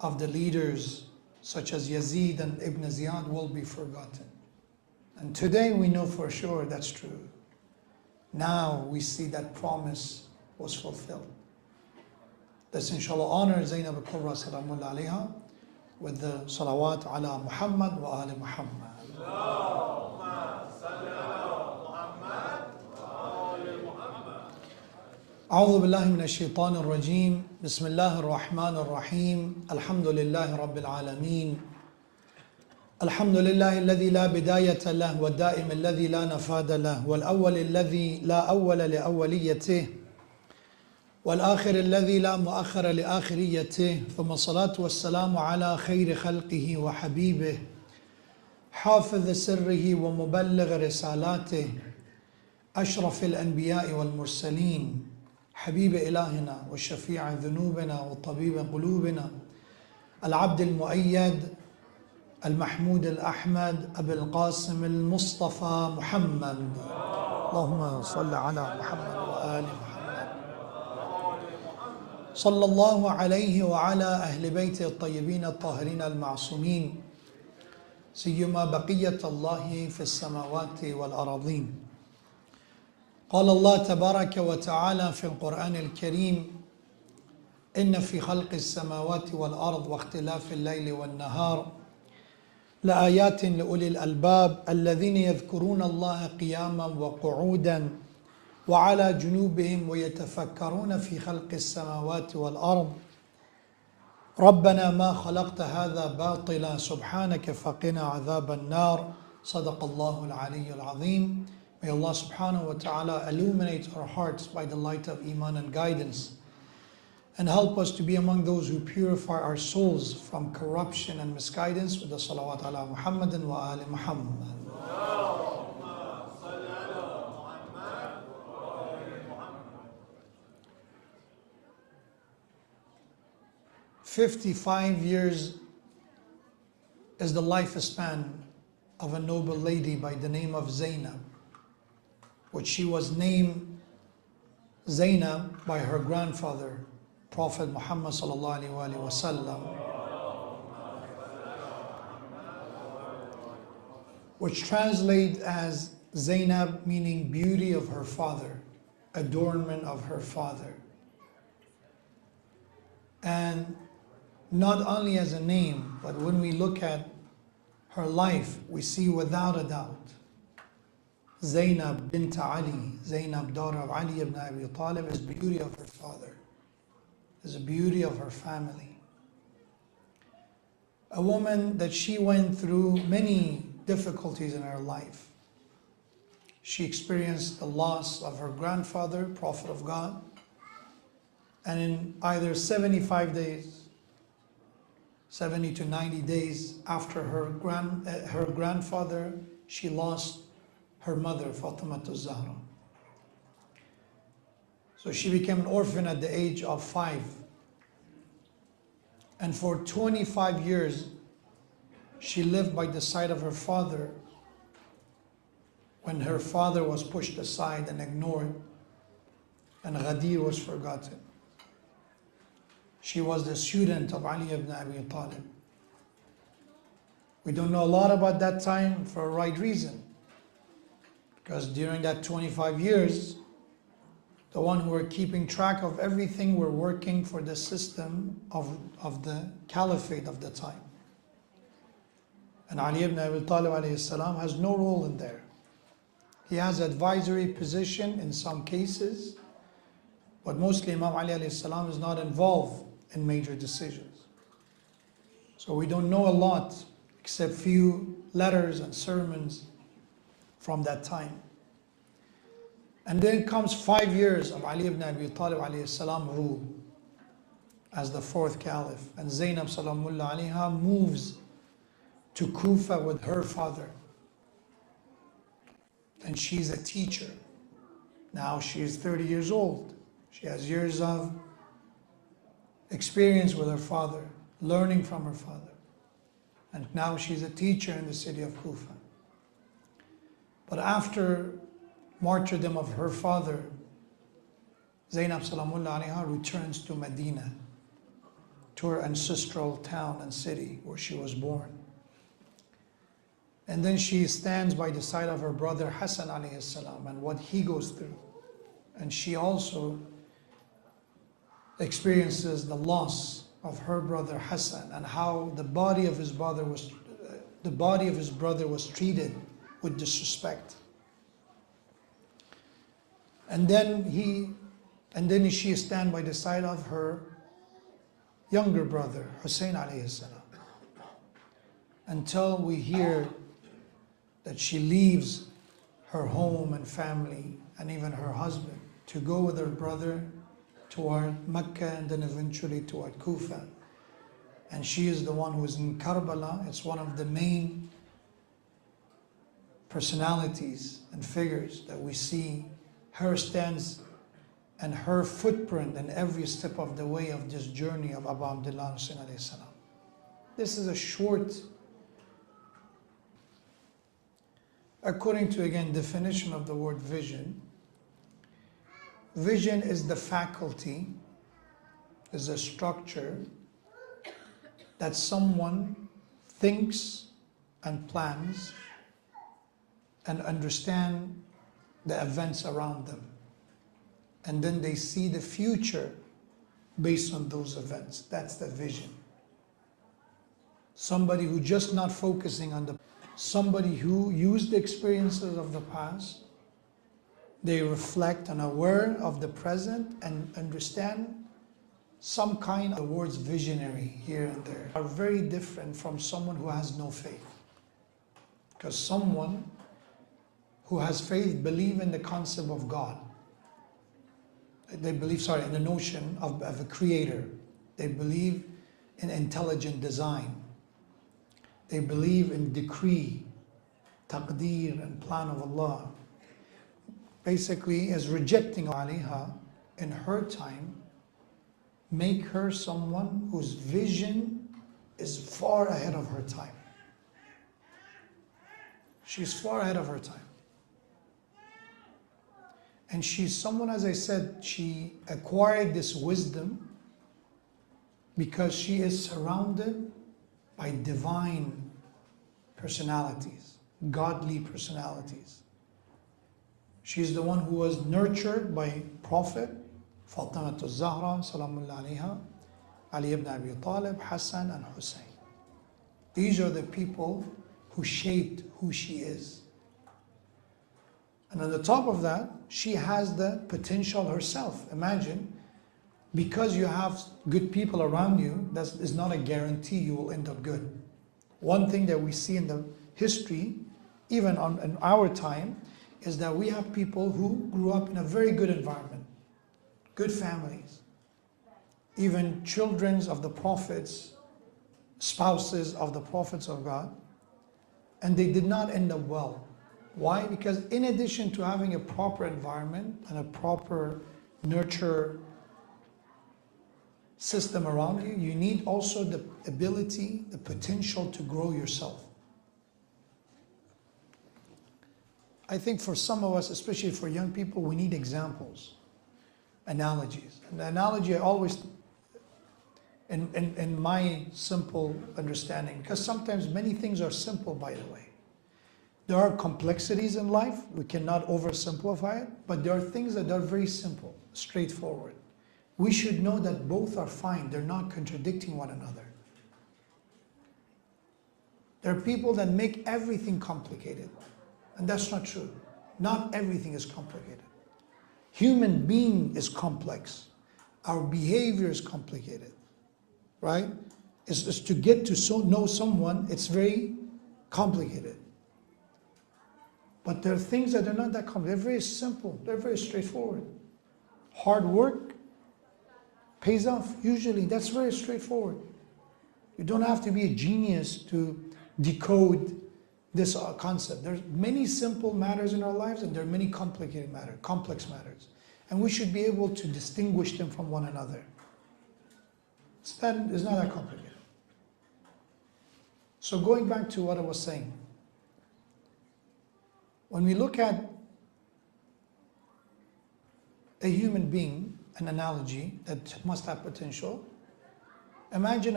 of the leaders such as Yazid and Ibn Ziyad will be forgotten. And today we know for sure that's true. Now we see that promise was fulfilled. Let's inshallah honor Zainab al-Kubra salamullah alayha with the salawat ala Muhammad wa ali Muhammad. أعوذ بالله من الشيطان الرجيم بسم الله الرحمن الرحيم الحمد لله رب العالمين الحمد لله الذي لا بداية له والدائم الذي لا نفاد له والأول الذي لا أول لأوليته والآخر الذي لا مؤخر لآخريته ثم الصلاة والسلام على خير خلقه وحبيبه حافظ سره ومبلغ رسالاته أشرف الأنبياء والمرسلين حبيب إلهنا وشفيع ذنوبنا وطبيب قلوبنا العبد المؤيد المحمود الأحمد أبي القاسم المصطفى محمد اللهم صل على محمد وآل محمد صلى الله عليه وعلى أهل بيته الطيبين الطاهرين المعصومين سيما بقية الله في السماوات والأراضين. قال الله تبارك وتعالى في القرآن الكريم إن في خلق السماوات والأرض واختلاف الليل والنهار لآيات لأولي الألباب الذين يذكرون الله قياما وقعودا وعلى جنوبهم ويتفكرون في خلق السماوات والأرض ربنا ما خلقت هذا باطلا سبحانك فقنا عذاب النار صدق الله العلي العظيم. May Allah subhanahu wa ta'ala illuminate our hearts by the light of Iman and guidance and help us to be among those who purify our souls from corruption and misguidance with the salawat ala Muhammadin wa ali Muhammad. 55 years is the lifespan of a noble lady by the name of Zainab, which she was named Zainab by her grandfather, Prophet Muhammad sallallahu alaihi wasallam, which translates as Zainab, meaning beauty of her father, adornment of her father. And not only as a name, but when we look at her life, we see without a doubt Zainab bint Ali, Zainab daughter of Ali ibn Abi Talib, is the beauty of her father, is the beauty of her family. A woman that she went through many difficulties in her life. She experienced the loss of her grandfather, Prophet of God, and in either 75 days, 70 to 90 days after her grandfather, she lost her mother, Fatima Zahra. So she became an orphan at the age of 5. And for 25 years, she lived by the side of her father when her father was pushed aside and ignored, and Ghadir was forgotten. She was the student of Ali ibn Abi Talib. We don't know a lot about that time for a right reason, because during that 25 years, the one who were keeping track of everything were working for the system of the caliphate of the time. And Ali ibn Abi Talib alayhi salam has no role in there. He has advisory position in some cases, but mostly Imam Ali alayhi salam is not involved in major decisions. So we don't know a lot except few letters and sermons from that time. And then comes 5 years of Ali ibn Abi Talib alayhi salam rule as the fourth caliph. And Zainab salamullah alayha moves to Kufa with her father. And she's a teacher. Now she is 30 years old. She has years of experience with her father, learning from her father. And now she's a teacher in the city of Kufa. But after martyrdom of her father, Zainab salamullah alayha returns to Medina, to her ancestral town and city where she was born. And then she stands by the side of her brother Hassan alayhi salam and what he goes through. And she also experiences the loss of her brother Hassan and how the body of his brother was treated with disrespect. And then she stands by the side of her younger brother Hussein alayhi salam, until we hear that she leaves her home and family and even her husband to go with her brother toward Mecca and then eventually toward Kufa. And she is the one who is in Karbala. It's one of the main personalities and figures that we see. Her stands and her footprint in every step of the way of this journey of Abu Abdullah Hussein alayhi salam. This is a short, according to again definition of the word vision. Vision is the faculty, is a structure that someone thinks and plans and understand the events around them. And then they see the future based on those events. That's the vision. Somebody who just not focusing on somebody who used the experiences of the past. They reflect and are aware of the present and understand some kind of the words visionary here and there are very different from someone who has no faith. Because someone who has faith believes in the concept of God. They believe, in the notion of a creator. They believe in intelligent design. They believe in decree, taqdeer, and plan of Allah. Basically, is rejecting Aliha in her time, make her someone whose vision is far ahead of her time. She's far ahead of her time. And she's someone, as I said, she acquired this wisdom because she is surrounded by divine personalities, godly personalities. She's the one who was nurtured by Prophet Fatima al-Zahra, salamullah alayha, Ali ibn Abi Talib, Hassan and Hussein. These are the people who shaped who she is. And on the top of that, she has the potential herself. Imagine, because you have good people around you, that is not a guarantee you will end up good. One thing that we see in the history, even in our time, is that we have people who grew up in a very good environment, good families, even children of the prophets, spouses of the prophets of God, and they did not end up well. Why? Because in addition to having a proper environment and a proper nurture system around you, you need also the ability, the potential to grow yourself. I think for some of us, especially for young people, we need examples, analogies. And the analogy I always, in my simple understanding, because sometimes many things are simple, by the way. There are complexities in life, we cannot oversimplify it, but there are things that are very simple, straightforward. We should know that both are fine, they're not contradicting one another. There are people that make everything complicated. And that's not true. Not everything is complicated. Human being is complex. Our behavior is complicated. Right? Is to get to know someone, it's very complicated. But there are things that are not that complicated. They're very simple. They're very straightforward. Hard work pays off. Usually, that's very straightforward. You don't have to be a genius to decode this concept. There's many simple matters in our lives, and there are many complicated matters, complex matters. And we should be able to distinguish them from one another. It's not that complicated. So going back to what I was saying, when we look at a human being, an analogy that must have potential, imagine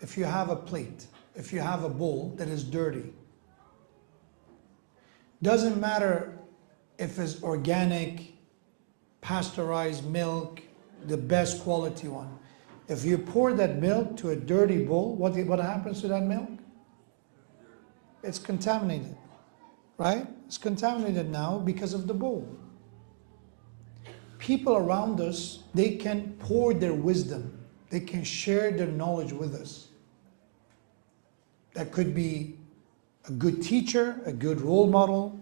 if you have a plate, if you have a bowl that is dirty. Doesn't matter if it's organic, pasteurized milk, the best quality one. If you pour that milk to a dirty bowl, what happens to that milk? It's contaminated, right? It's contaminated now because of the bowl. People around us, they can pour their wisdom. They can share their knowledge with us. That could be a good teacher, a good role model,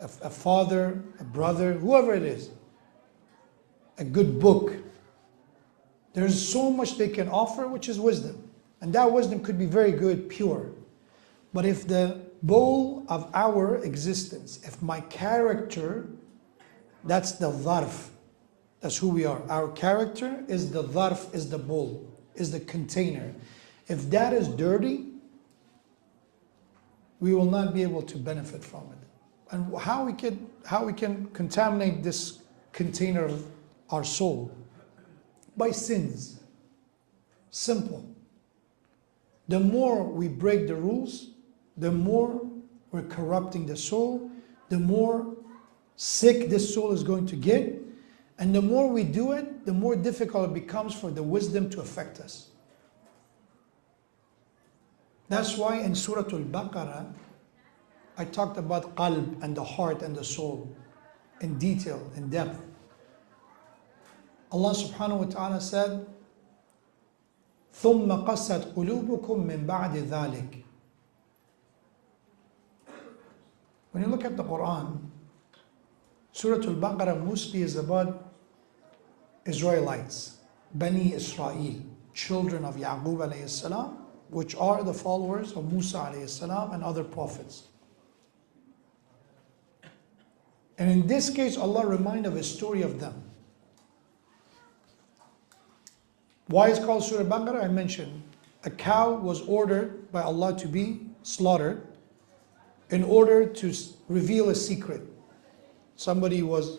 a father, a brother, whoever it is. A good book. There's so much they can offer, which is wisdom. And that wisdom could be very good, pure. But if the bowl of our existence, if my character, that's the dharf, that's who we are. Our character is the dharf, is the bowl, is the container. If that is dirty, we will not be able to benefit from it. And how we can contaminate this container of our soul? By sins. Simple. The more we break the rules, the more we're corrupting the soul, the more sick this soul is going to get, and the more we do it, the more difficult it becomes for the wisdom to affect us. That's why in Surah Al-Baqarah, I talked about qalb and the heart and the soul in detail, in depth. Allah subhanahu wa ta'ala said, ثُمَّ قَسَّتْ قُلُوبُكُم مِّن بَعْدِ ذَلِكَ. When you look at the Quran, Surah Al-Baqarah mostly is about Israelites, Bani Israel, children of Yaqub alayhi salam, which are the followers of Musa alayhi salam and other prophets. And in this case, Allah reminded of a story of them. Why it's called Surah Baqarah? I mentioned a cow was ordered by Allah to be slaughtered in order to reveal a secret. Somebody was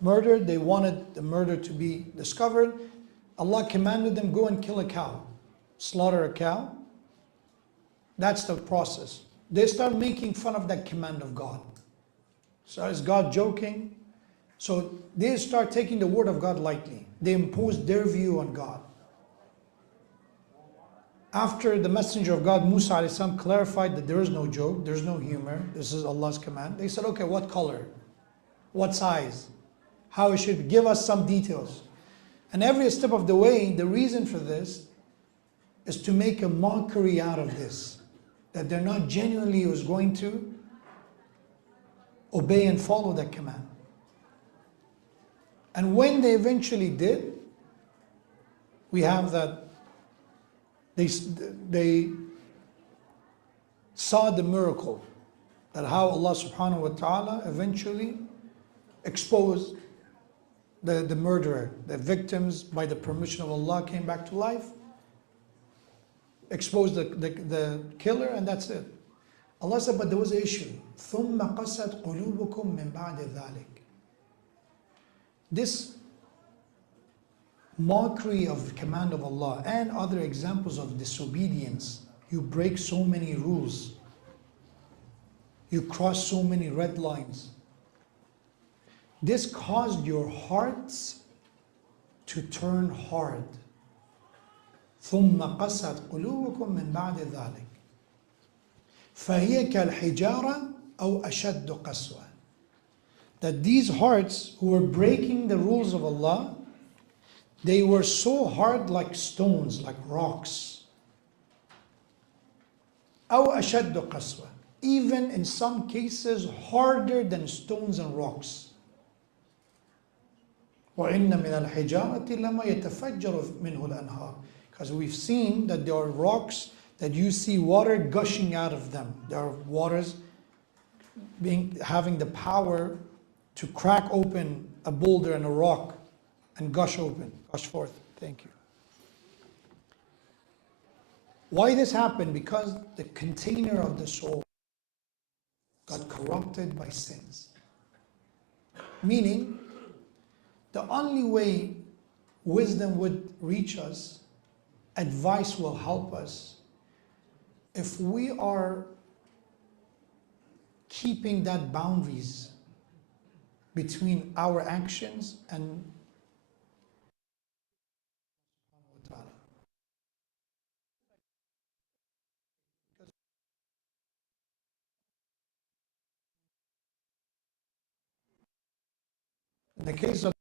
murdered, they wanted the murder to be discovered. Allah commanded them, go and kill a cow, slaughter a cow. That's the process. They start making fun of that command of God. So is God joking? So they start taking the word of God lightly. They impose their view on God. After the messenger of God, Musa alayhi salam, clarified that there is no joke, there's no humor, this is Allah's command. They said, okay, what color? What size? How it should be? Give us some details. And every step of the way, the reason for this is to make a mockery out of this. That they're not genuinely was going to obey and follow that command. And when they eventually did, we have that they saw the miracle, that how Allah subhanahu wa ta'ala eventually exposed the murderer. The victims, by the permission of Allah, came back to life, exposed the killer, and that's it. Allah said, but there was an issue. ثُمَّ قَسَتْ قُلُوبُكُم مِّن بَعْدِ ذَلِكَ. This mockery of the command of Allah and other examples of disobedience, you break so many rules, you cross so many red lines. This caused your hearts to turn hard. ثُمَّ قَسَتْ قُلُوبُكُم مِّن بَعْدِ ذَلِكَ. فهي كالحجارة أو أشد قسوة. That these hearts who were breaking the rules of Allah, they were so hard like stones, like rocks. أو أشد قسوة. Even in some cases harder than stones and rocks. وإن من الحجارة لما يتفجر منه الأنهار. Because we've seen that there are rocks that you see water gushing out of them. There are waters having the power to crack open a boulder and a rock and gush forth. Thank you. Why this happened? Because the container of the soul got corrupted by sins. Meaning, the only way wisdom would reach us, advice will help us, if we are keeping that boundaries between our actions and in the case of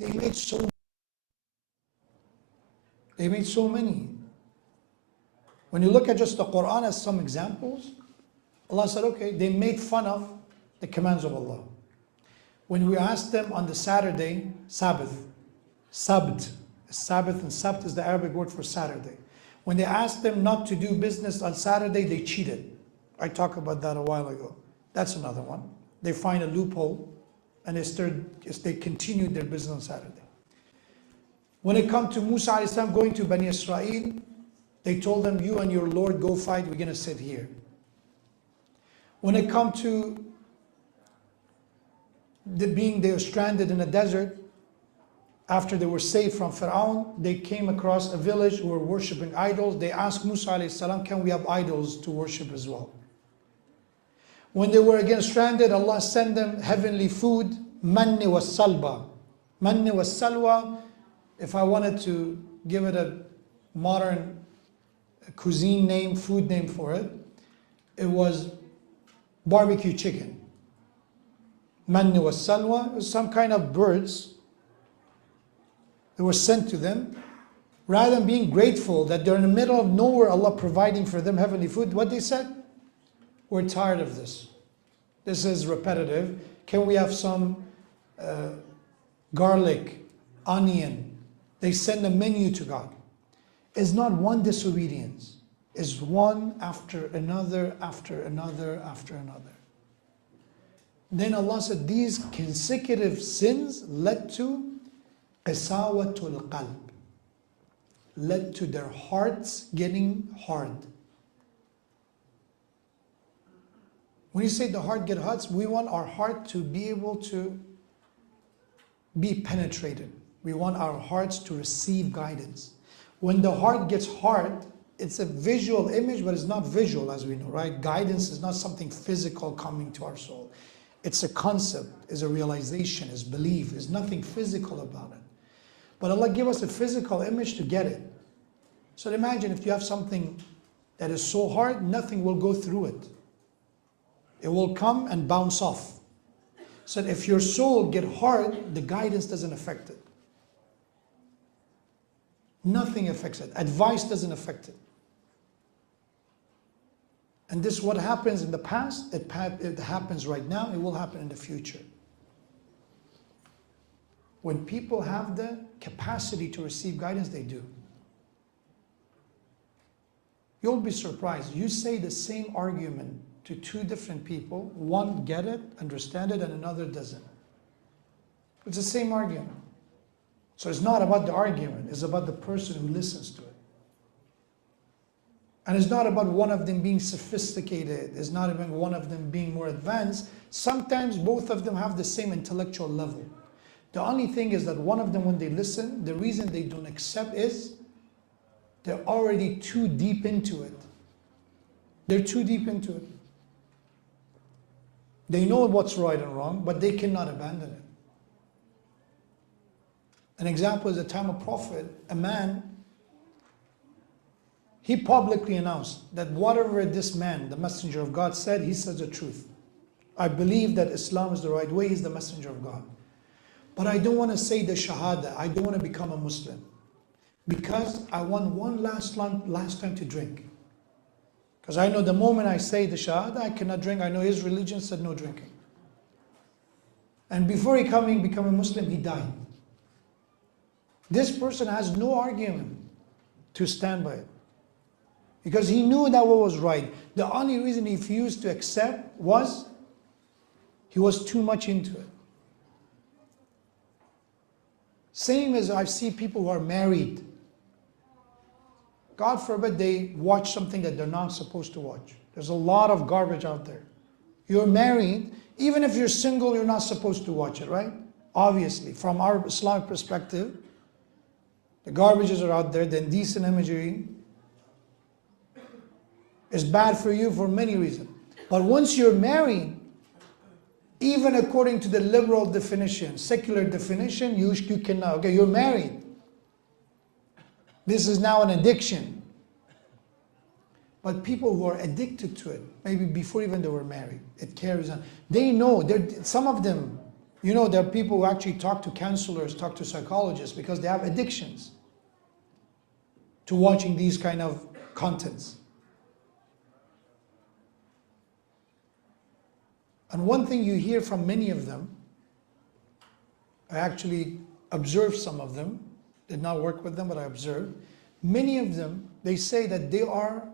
they made so many. When you look at just the Quran as some examples, Allah said, okay, they made fun of the commands of Allah. When we asked them on the Saturday, Sabbath and Sabt is the Arabic word for Saturday. When they asked them not to do business on Saturday, they cheated. I talked about that a while ago. That's another one. They find a loophole and they continued their business on Saturday. When it comes to Musa alayhi salam going to Bani Israel, they told them, you and your Lord go fight, we're going to sit here. When it comes to they were stranded in a desert, after they were saved from Pharaoh, they came across a village who were worshipping idols. They asked Musa alayhi salam, can we have idols to worship as well? When they were again stranded, Allah sent them heavenly food, manni was salba. Manni was salwa, if I wanted to give it a modern cuisine name, food name for it, it was barbecue chicken. Manni was salwa, it was some kind of birds that were sent to them. Rather than being grateful that they're in the middle of nowhere, Allah providing for them heavenly food, what they said? We're tired of this. This is repetitive. Can we have some garlic, onion? They send a menu to God. It's not one disobedience. It's one after another, after another, after another. Then Allah said these consecutive sins led to qisawatul qalb, led to their hearts getting hard. When you say the heart get hard, we want our heart to be able to be penetrated. We want our hearts to receive guidance. When the heart gets hard, it's a visual image, but it's not visual, as we know, right? Guidance is not something physical coming to our soul. It's a concept, it's a realization, it's belief, there's nothing physical about it. But Allah gave us a physical image to get it. So imagine if you have something that is so hard, nothing will go through it. It will come and bounce off. So if your soul get hard, the guidance doesn't affect it. Nothing affects it. Advice doesn't affect it. And this is what happens in the past, it happens right now, it will happen in the future. When people have the capacity to receive guidance, they do. You'll be surprised. You say the same argument to two different people, one get it, understand it, and another doesn't. It's the same argument. So it's not about the argument, it's about the person who listens to it. And it's not about one of them being sophisticated, it's not even one of them being more advanced. Sometimes both of them have the same intellectual level. The only thing is that one of them, when they listen, the reason they don't accept is they're already too deep into it. They're too deep into it. They know what's right and wrong, but they cannot abandon it. An example is the time of Prophet, a man he publicly announced that whatever this man, the messenger of God, said, he says the truth. I believe that Islam is the right way, he's the messenger of God. But I don't want to say the Shahada, I don't want to become a Muslim. Because I want one last time to drink. Because I know the moment I say the Shahada, I cannot drink. I know his religion said no drinking. And before he become a Muslim, he died. This person has no argument to stand by it. Because he knew that what was right. The only reason he refused to accept was he was too much into it. Same as I see people who are married. God forbid they watch something that they're not supposed to watch. There's a lot of garbage out there. You're married, even if you're single, you're not supposed to watch it, right? Obviously, from our Islamic perspective, the garbages are out there, the indecent imagery is bad for you for many reasons. But once you're married, even according to the liberal definition, secular definition, you cannot, okay, you're married. This is now an addiction. But people who are addicted to it, maybe before even they were married, it carries on. They know, some of them, you know, there are people who actually talk to counselors, talk to psychologists because they have addictions to watching these kind of contents. And one thing you hear from many of them, I actually observed some of them, did not work with them, but I observed, many of them, they say that they are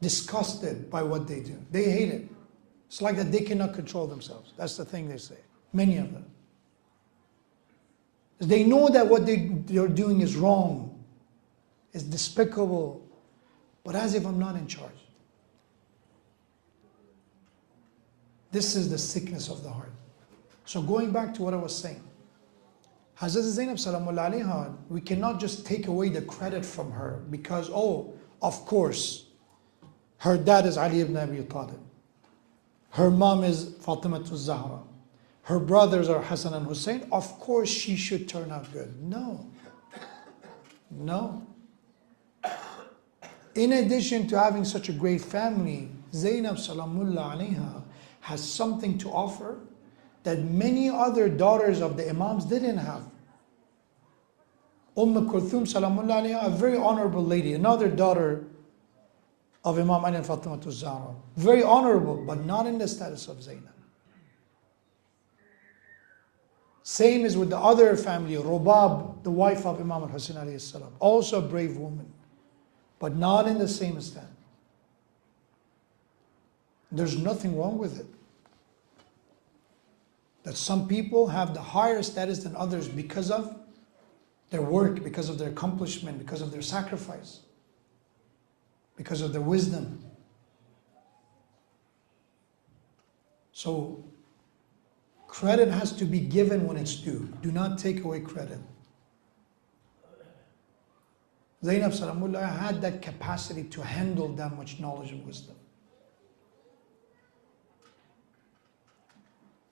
disgusted by what they do. They hate it. It's like that they cannot control themselves. That's the thing they say, many of them. They know that what they're doing is wrong, is despicable, but as if I'm not in charge. This is the sickness of the heart. So going back to what I was saying, Hazrat Zainab salamun alayha, we cannot just take away the credit from her because, oh, of course, her dad is Ali ibn Abi Talib. Her mom is Fatima Zahra. Her brothers are Hassan and Hussein. Of course she should turn out good. No. No. In addition to having such a great family, Zainab salamun alayha has something to offer that many other daughters of the Imams didn't have. Kulthum Salamullah alayha, a very honorable lady, another daughter of Imam Ali and Fatima Zahra. Very honorable, but not in the status of Zainab. Same is with the other family, Rubab, the wife of Imam al-Hussein alayhi salam. Also a brave woman, but not in the same stand. There's nothing wrong with it. That some people have the higher status than others because of their work, because of their accomplishment, because of their sacrifice, because of their wisdom. So credit has to be given when it's due. Do not take away credit. Zainab Salamullah had that capacity to handle that much knowledge and wisdom.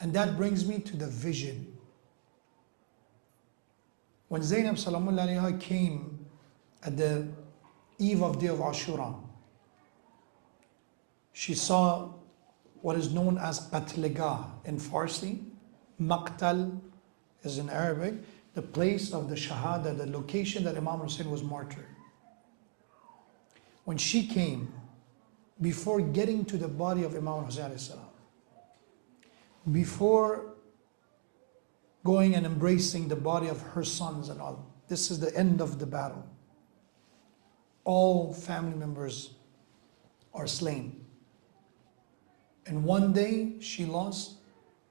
And that brings me to the vision. When Zainab Salamullah alayha came at the eve of day of Ashura, she saw what is known as Qatligah in Farsi. Maqtal is in Arabic, the place of the Shahada, the location that Imam Hussein was martyred. When she came, before getting to the body of Imam Hussein alayhi salam, before going and embracing the body of her sons and all, this is the end of the battle. All family members are slain. And one day she lost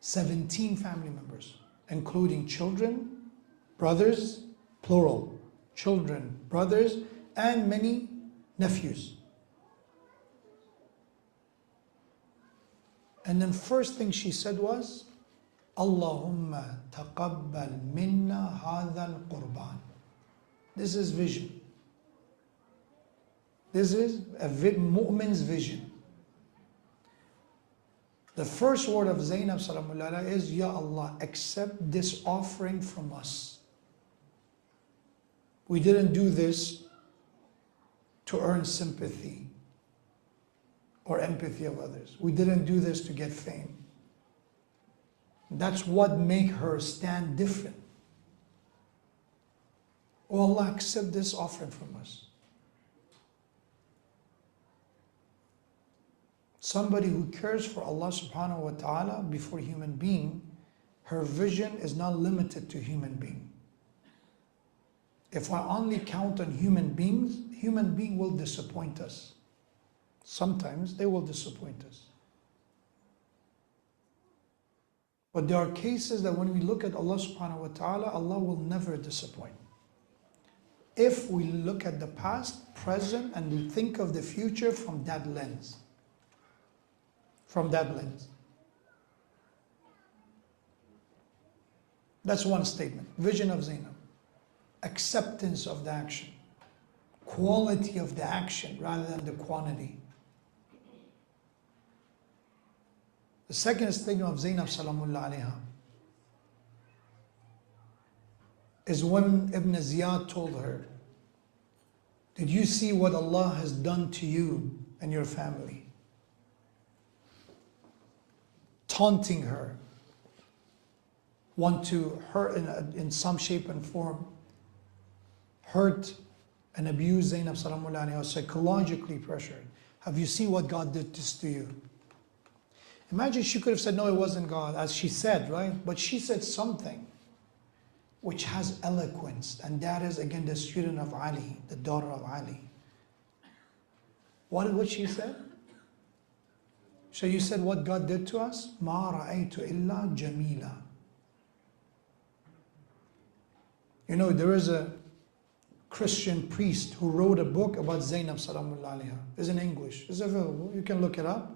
17 family members, including children, brothers, plural, children, brothers, and many nephews. And then first thing she said was, Allahumma taqabbal minna hadha al-qurban. This is vision. This is a mu'min's vision. The first word of Zainab Salamullah alayha is, Ya Allah, accept this offering from us. We didn't do this to earn sympathy or empathy of others. We didn't do this to get fame. That's what made her stand different. Oh Allah, accept this offering from us. Somebody who cares for Allah subhanahu wa ta'ala before human being, her vision is not limited to human being. If I only count on human beings, human being will disappoint us. Sometimes they will disappoint us. But there are cases that when we look at Allah subhanahu wa ta'ala, Allah will never disappoint. If we look at the past, present, and we think of the future from that lens. From that lens. That's one statement. Vision of Zainab. Acceptance of the action. Quality of the action rather than the quantity. The second statement of Zainab salamun alayha is when Ibn Ziyad told her, did you see what Allah has done to you and your family? Taunting her, want to hurt in some shape and form, hurt and abuse Zainab salamun alayha, psychologically pressured. Have you seen what God did this to you? Imagine she could have said, no, it wasn't God, as she said, right? But she said something which has eloquence, and that is, again, the student of Ali, the daughter of Ali. What she said? So you said what God did to us? مَا رَأَيْتُ إِلَّا جَمِيلًا. You know, there is a Christian priest who wrote a book about Zainab salamun alayha. It's in English. It's available. You can look it up.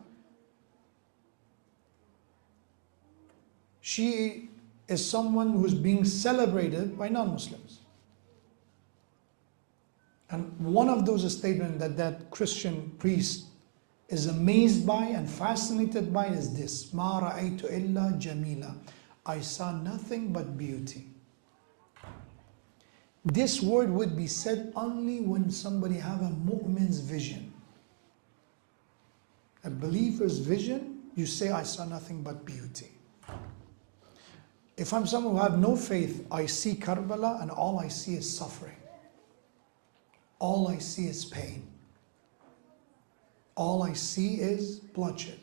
She is someone who's being celebrated by non-Muslims. And one of those statements that Christian priest is amazed by and fascinated by is this: مَا رَأَيْتُ إِلَّا جَمِيلًا. I saw nothing but beauty. This word would be said only when somebody have a mu'min's vision. A believer's vision, you say, I saw nothing but beauty. If I'm someone who have no faith, I see Karbala and all I see is suffering. All I see is pain. All I see is bloodshed.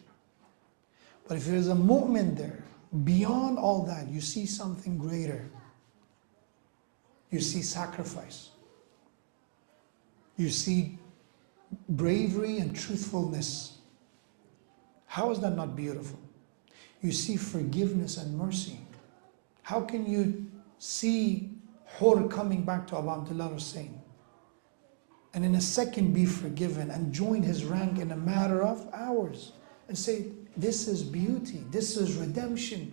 But if there's a mu'min there, beyond all that, you see something greater. You see sacrifice. You see bravery and truthfulness. How is that not beautiful? You see forgiveness and mercy. How can you see Hur coming back to Abu Abdullah Hussein and in a second be forgiven and join his rank in a matter of hours and say, this is beauty, this is redemption?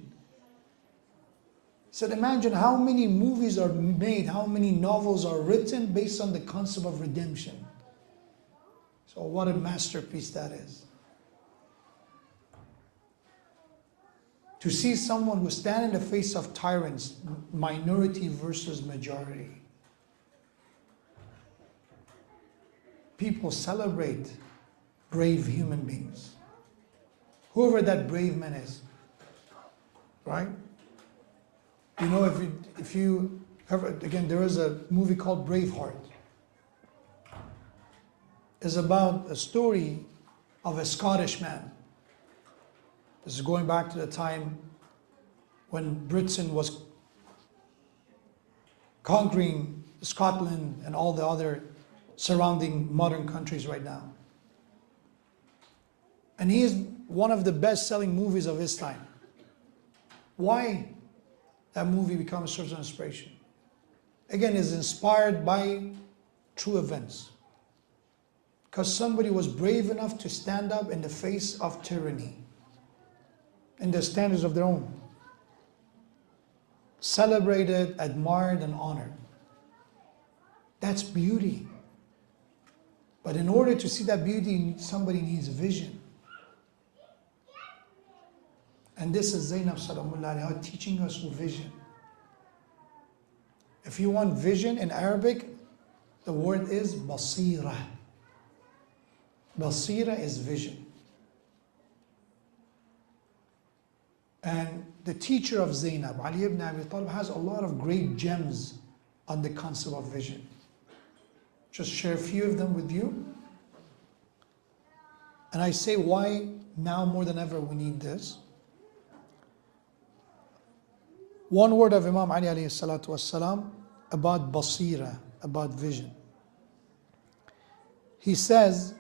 So imagine how many movies are made, how many novels are written based on the concept of redemption. So what a masterpiece that is. To see someone who stands in the face of tyrants, minority versus majority. People celebrate brave human beings. Whoever that brave man is, right? You know, if you ever, again, there is a movie called Braveheart. It's about a story of a Scottish man. This is going back to the time when Britain was conquering Scotland and all the other surrounding modern countries right now. And he is one of the best-selling movies of his time. Why that movie became a source of inspiration? Again, it's inspired by true events. Because somebody was brave enough to stand up in the face of tyranny, in the standards of their own. Celebrated, admired, and honored. That's beauty. But in order to see that beauty, somebody needs vision. And this is Zainab salamun alayha teaching us vision. If you want vision in Arabic, the word is basira. Basira is vision. And the teacher of Zainab, Ali ibn Abi Talib, has a lot of great gems on the concept of vision. Just share a few of them with you. And I say why now more than ever we need this. One word of Imam Ali alayhi salatu wassalam about basira, about vision. He says,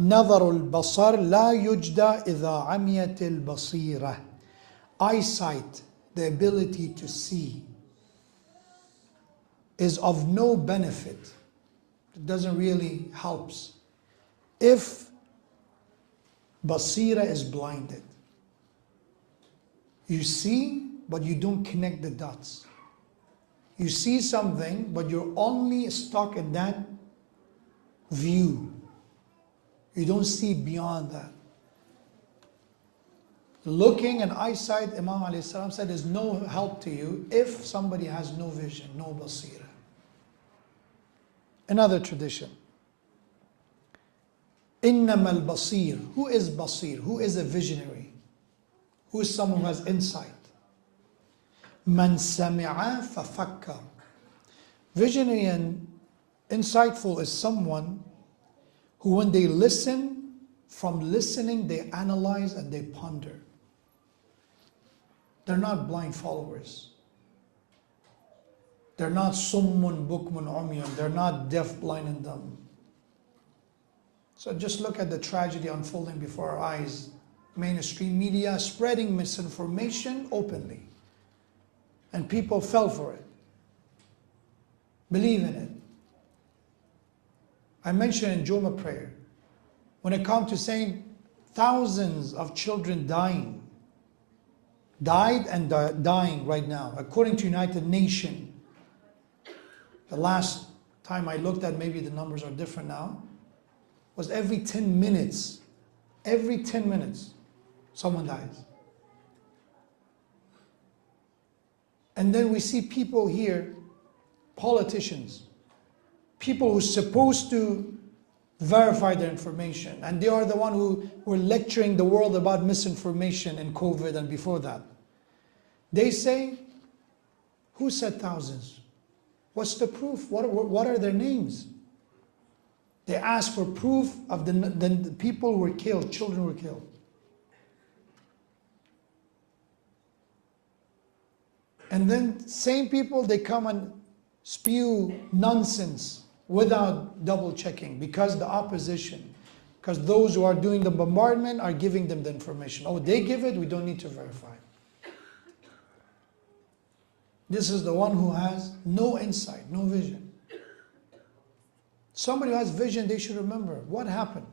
نظر البصر لا يجدى إذا عميت البصيرة. Eyesight, the ability to see, is of no benefit. It doesn't really help if basira is blinded. You see, but you don't connect the dots. You see something, but you're only stuck in that view. You don't see beyond that. Looking and eyesight, Imam alayhi salam said, is no help to you if somebody has no vision, no basira. Another tradition. Innama al-basir. Who is basir? Who is a visionary? Who is someone who has insight? Man sami'a fafakkar. Visionary and insightful is someone who, when they listen, from listening they analyze and they ponder. They're not blind followers. They're not summun, bukmun, umyun. They're not deaf, blind, and dumb. So just look at the tragedy unfolding before our eyes. Mainstream media spreading misinformation openly. And people fell for it. Believe in it. I mentioned in Jummah prayer, when it comes to saying thousands of children died and dying right now, according to United Nations. The last time I looked at, maybe the numbers are different now, was every 10 minutes, someone dies. And then we see people here, politicians, people who are supposed to verify their information, and they are the one who were lecturing the world about misinformation in COVID and before that. They say, who said thousands? What's the proof? What are their names? They ask for proof of the people who were killed, children were killed. And then same people, they come and spew nonsense without double checking because the opposition, because those who are doing the bombardment are giving them the information. Oh, they give it, we don't need to verify. This is the one who has no insight, no vision. Somebody who has vision, they should remember what happened.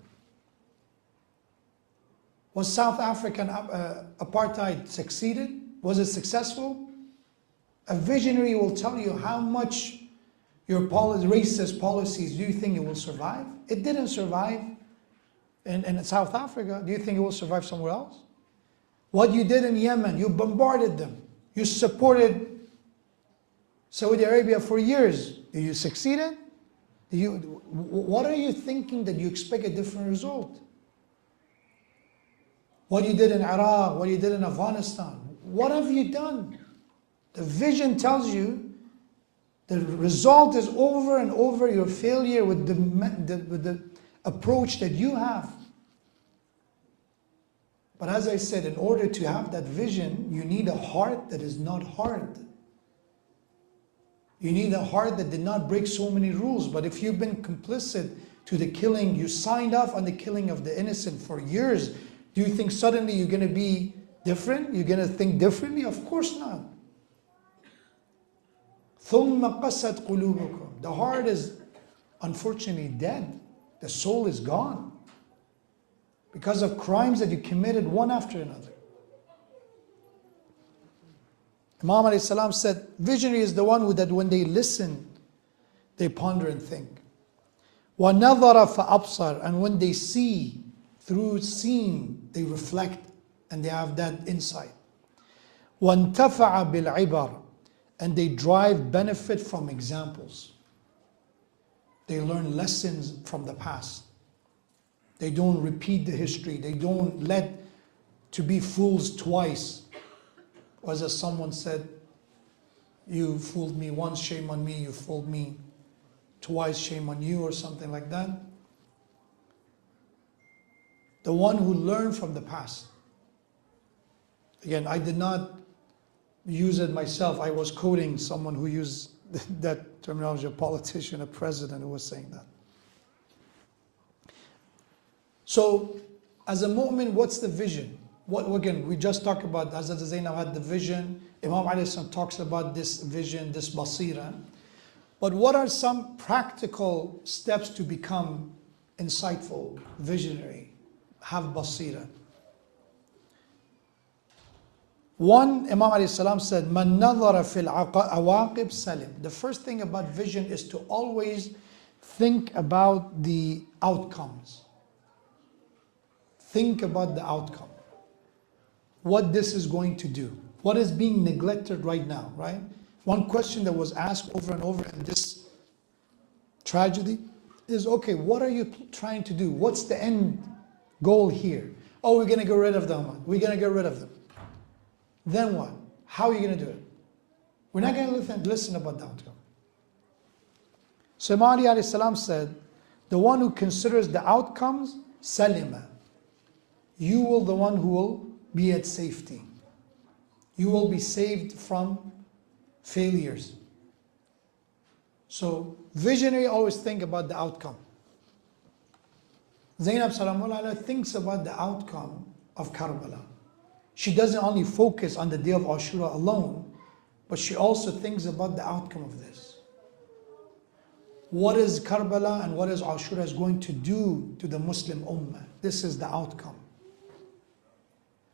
Was South African apartheid succeeded? Was it successful? A visionary will tell you how much your racist policies, do you think it will survive? It didn't survive in South Africa. Do you think it will survive somewhere else? What you did in Yemen, you bombarded them. You supported Saudi Arabia for years. Did you succeed? What are you thinking that you expect a different result? What you did in Iraq, what you did in Afghanistan, what have you done? The vision tells you the result is over and over your failure with the approach that you have. But as I said, in order to have that vision, you need a heart that is not hard. You need a heart that did not break so many rules. But if you've been complicit to the killing, you signed off on the killing of the innocent for years, do you think suddenly you're going to be different? You're going to think differently? Of course not. ثُمَّ قَسَتْ قُلُوبُكُمْ. The heart is unfortunately dead. The soul is gone because of crimes that you committed one after another. Imam alayhi salam said, visionary is the one who, that when they listen, they ponder and think. وَنَظَرَ فَأَبْصَرَ. And when they see, through seeing, they reflect and they have that insight. وَانْتَفَعَ بِالْعِبَرِ. And they derive benefit from examples. They learn lessons from the past. They don't repeat the history. They don't let to be fools twice. Or as someone said, you fooled me once, shame on me. You fooled me twice, shame on you, or something like that. The one who learned from the past. Again, I did not use it myself. I was quoting someone who used that terminology, a politician, a president who was saying that. So, as a mu'min, what's the vision? Again, we just talked about Hazrat Zainab had the vision. Imam Ali talks about this vision, this basira. But what are some practical steps to become insightful, visionary, have basira? One, Imam Ali said, "Man nadhara fil awaqib salim." The first thing about vision is to always think about the outcomes. Think about the outcome. What this is going to do. What is being neglected right now, right? One question that was asked over and over in this tragedy is, okay, what are you trying to do? What's the end goal here? Oh, we're going to get rid of them. We're going to get rid of them. Then what? How are you going to do it? We're not going to listen about the outcome. So Imam Ali alayhi salam said, the one who considers the outcomes, salima. You will the one who will be at safety. You will be saved from failures. So visionary always think about the outcome. Zainab salamullah thinks about the outcome of Karbala. She doesn't only focus on the day of Ashura alone, but she also thinks about the outcome of this. What is Karbala and what is Ashura is going to do to the Muslim Ummah? This is the outcome.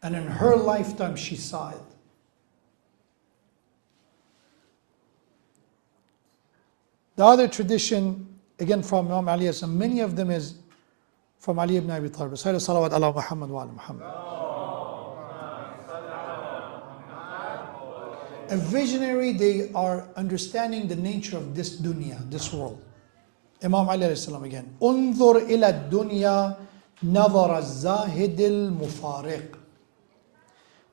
And in her lifetime, she saw it. The other tradition, again from Imam Ali, and many of them is from Ali ibn Abi Talib. Salawat ala Muhammad wa ala Muhammad. A visionary, they are understanding the nature of this dunya, this world. Imam Ali alayhi salam again. Unzur ila dunya nazar az-zahid al-mufariq.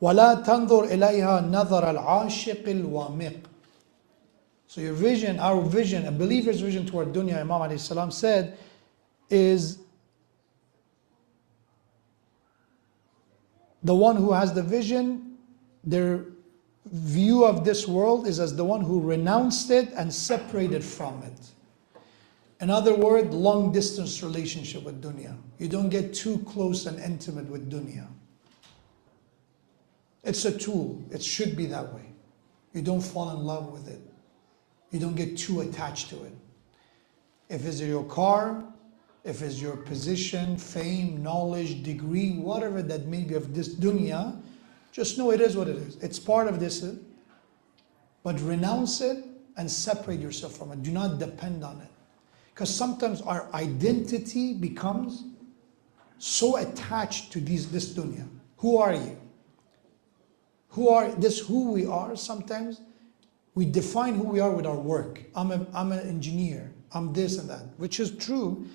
وَلَا تَنْظُرْ إِلَيْهَا نَظَرَ الْعَاشِقِ الْوَامِقِ. So your vision, our vision, a believer's vision toward dunya, Imam alayhi salam said, is the one who has the vision, their view of this world is as the one who renounced it and separated from it. In other words, long distance relationship with dunya. You don't get too close and intimate with dunya. It's a tool. It should be that way. You don't fall in love with it. You don't get too attached to it. If it's your car, if it's your position, fame, knowledge, degree, whatever that may be of this dunya, just know it is what it is. It's part of this. But renounce it and separate yourself from it. Do not depend on it. Because sometimes our identity becomes so attached to this dunya. Who are you? Who we are, sometimes we define who we are with our work. I'm an engineer, I'm this and that, which is true,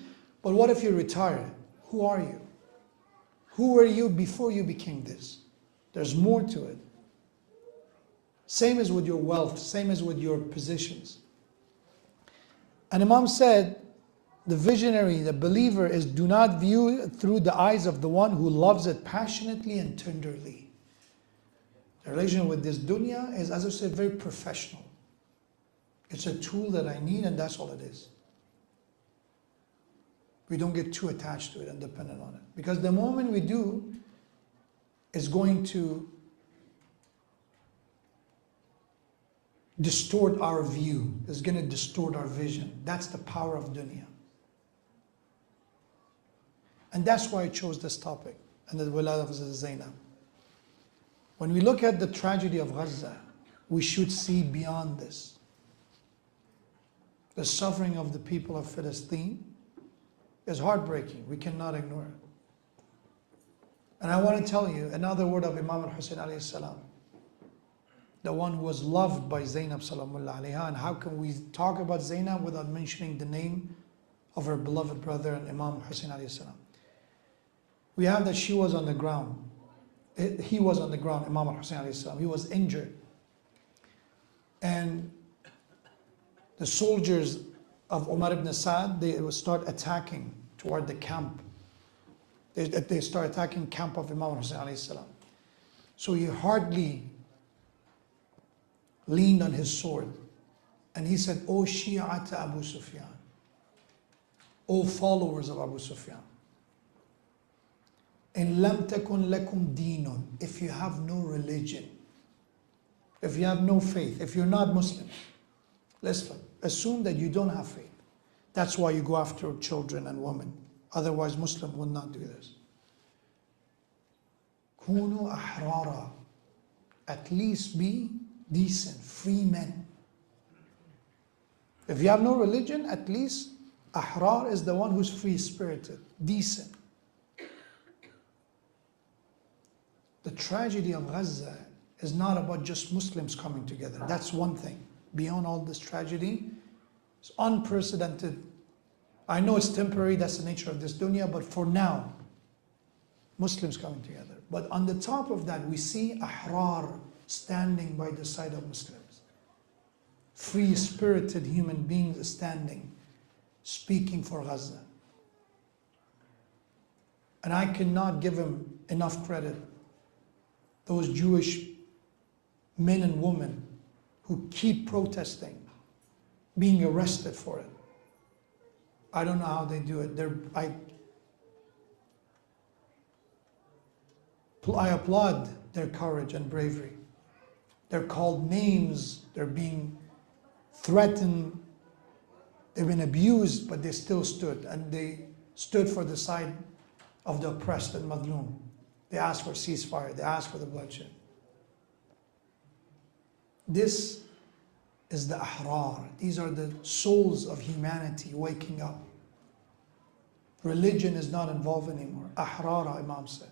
but what if you retire? Who are you? Who were you before you became this? There's more to it. Same as with your wealth, same as with your positions. And Imam said, the visionary, the believer is, do not view it through the eyes of the one who loves it passionately and tenderly. The relation with this dunya is, as I said, very professional. It's a tool that I need and that's all it is. We don't get too attached to it and dependent on it. Because the moment we do, it's going to distort our view. It's going to distort our vision. That's the power of dunya. And that's why I chose this topic and the Wiladat of Zainab. When we look at the tragedy of Gaza, we should see beyond this. The suffering of the people of Palestine is heartbreaking. We cannot ignore it. And I want to tell you another word of Imam al-Hussein alayhi salam, the one who was loved by Zainab salamullah alayha. And how can we talk about Zainab without mentioning the name of her beloved brother and Imam Hussein alayhi salam? We have that she was on the ground. He was on the ground, Imam al-Hussein alayhi salam. He was injured. And the soldiers of Umar ibn Sa'd, they would start attacking toward the camp. They start attacking camp of Imam al-Hussein alayhi salam. So he hardly leaned on his sword. And he said, O Shi'at Abu Sufyan, O followers of Abu Sufyan, in lam takun lakum dinun, if you have no religion, if you have no faith, if you're not Muslim, let's assume that you don't have faith. That's why you go after children and women. Otherwise, Muslim would not do this. Kunu ahrara, at least be decent, free men. If you have no religion, at least ahrar is the one who's free-spirited, decent. The tragedy of Gaza is not about just Muslims coming together. That's one thing. Beyond all this tragedy, it's unprecedented. I know it's temporary, that's the nature of this dunya, but for now, Muslims coming together. But on the top of that, we see ahrar standing by the side of Muslims. Free-spirited human beings standing, speaking for Gaza. And I cannot give him enough credit. Those Jewish men and women who keep protesting, being arrested for it. I don't know how they do it. I applaud their courage and bravery. They're called names, they're being threatened, they've been abused, but they still stood, and they stood for the side of the oppressed and madloom. They asked for ceasefire, they asked for the bloodshed. This is the ahrar. These are the souls of humanity waking up. Religion is not involved anymore. Ahrara, Imam said.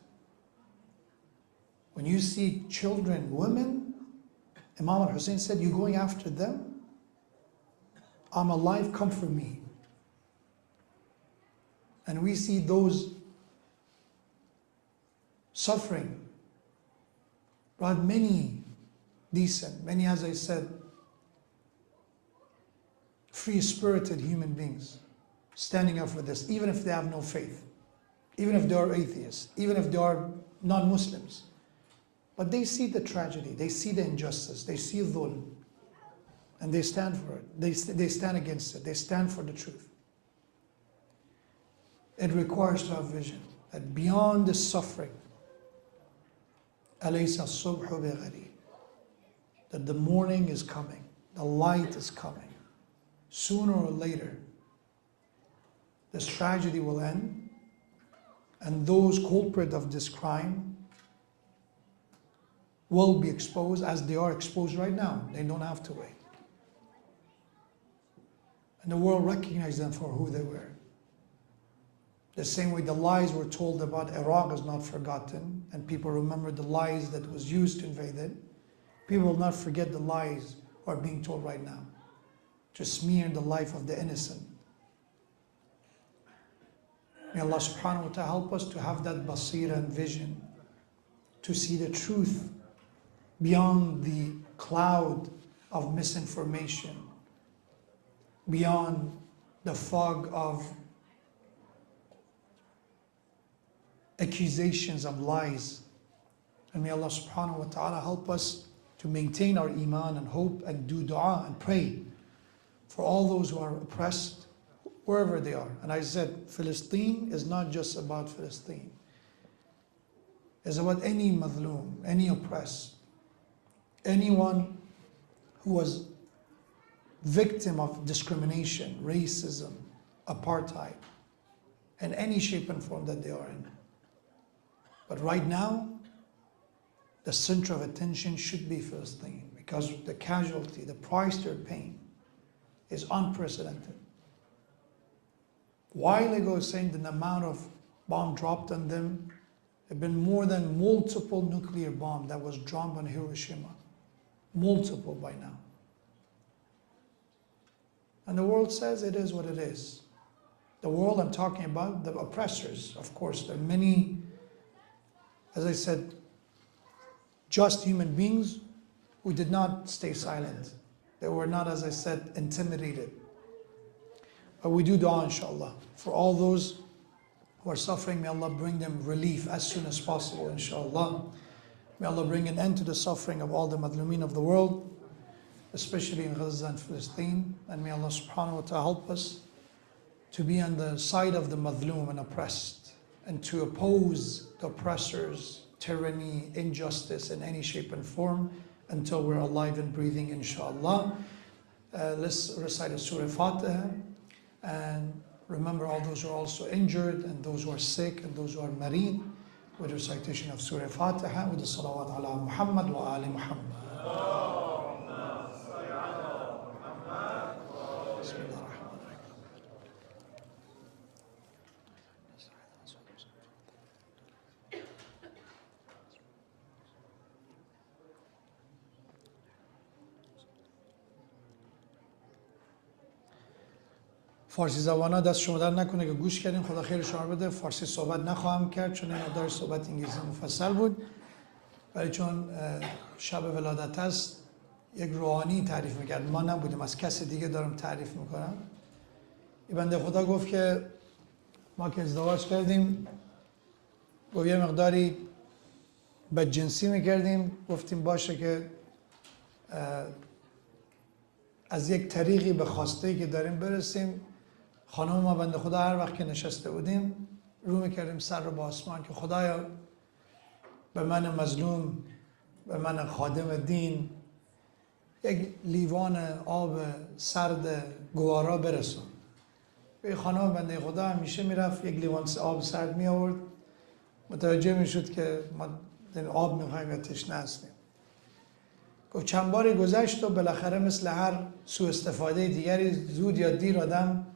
When you see children, women, Imam al-Hussein said, you're going after them? I'm alive, come for me. And we see those suffering, but many decent, many, as I said, free-spirited human beings standing up for this, even if they have no faith, even if they are atheists, even if they are non-Muslims. But they see the tragedy, they see the injustice, they see dhulm, and they stand for it. They stand against it. They stand for the truth. It requires to have vision that beyond the suffering, alaysa subhu bighari, that the morning is coming, the light is coming. Sooner or later, this tragedy will end, and those culprits of this crime will be exposed as they are exposed right now. They don't have to wait. And the world recognized them for who they were. The same way the lies were told about Iraq is not forgotten, and people remember the lies that was used to invade it. People will not forget the lies are being told right now to smear the life of the innocent. May Allah subhanahu wa ta'ala help us to have that basira and vision, to see the truth beyond the cloud of misinformation, beyond the fog of accusations of lies. And may Allah subhanahu wa ta'ala help us to maintain our iman and hope and do dua and pray for all those who are oppressed, wherever they are. And I said, Palestine is not just about Palestine. It's about any madloom, any oppressed, anyone who was victim of discrimination, racism, apartheid, in any shape and form that they are in. But right now, the center of attention should be Palestine, because the casualty, the price they're paying is unprecedented. A while ago, saying the amount of bomb dropped on them have been more than multiple nuclear bombs that was dropped on Hiroshima. Multiple by now. And the world says it is what it is. The world I'm talking about, the oppressors, of course, there are many as I said, just human beings who did not stay silent. They were not, as I said, intimidated. But we do dua, inshallah, for all those who are suffering. May Allah bring them relief as soon as possible, inshallah. May Allah bring an end to the suffering of all the madlumeen of the world, especially in Gaza and Palestine. And may Allah subhanahu wa ta'ala help us to be on the side of the madlum and oppressed, and to oppose the oppressors, tyranny, injustice in any shape and form until we're alive and breathing, inshallah. Let's recite the Surah Fatiha and remember all those who are also injured and those who are sick and those who are married with the recitation of Surah Fatiha with the salawat ala Muhammad wa ali Muhammad. فارسی زبانا دست شما در نکنه که گوش کردیم. خدا خیر شما بده. فارسی صحبت نخواهم کرد چون این مقدار صحبت انگلیسی مفصل بود، ولی چون شب ولادت است یک روحانی تعریف میکرد، ما نبودیم، از کسی دیگه دارم تعریف میکنم. این بنده خدا گفت که ما که ازدواج کردیم، گفت یه مقداری بدجنسی میکردیم، گفتیم باشه که از یک طریقی به خواسته‌ای که داریم برسیم. خانم ما بنده خدا هر وقت که نشسته بودیم رو میکردیم سر رو به آسمان که خدایا به من مظلوم، به من خادم دین یک لیوان آب سرد گوارا برسون. به خانم بنده خدا همیشه میرفت یک لیوان آب سرد می آورد، متوجه میشد که ما آب میخوایم یا تشنه هستیم. گفت چند باری گذشت و بالاخره مثل هر سوء استفاده دیگری زود یا دیر آدم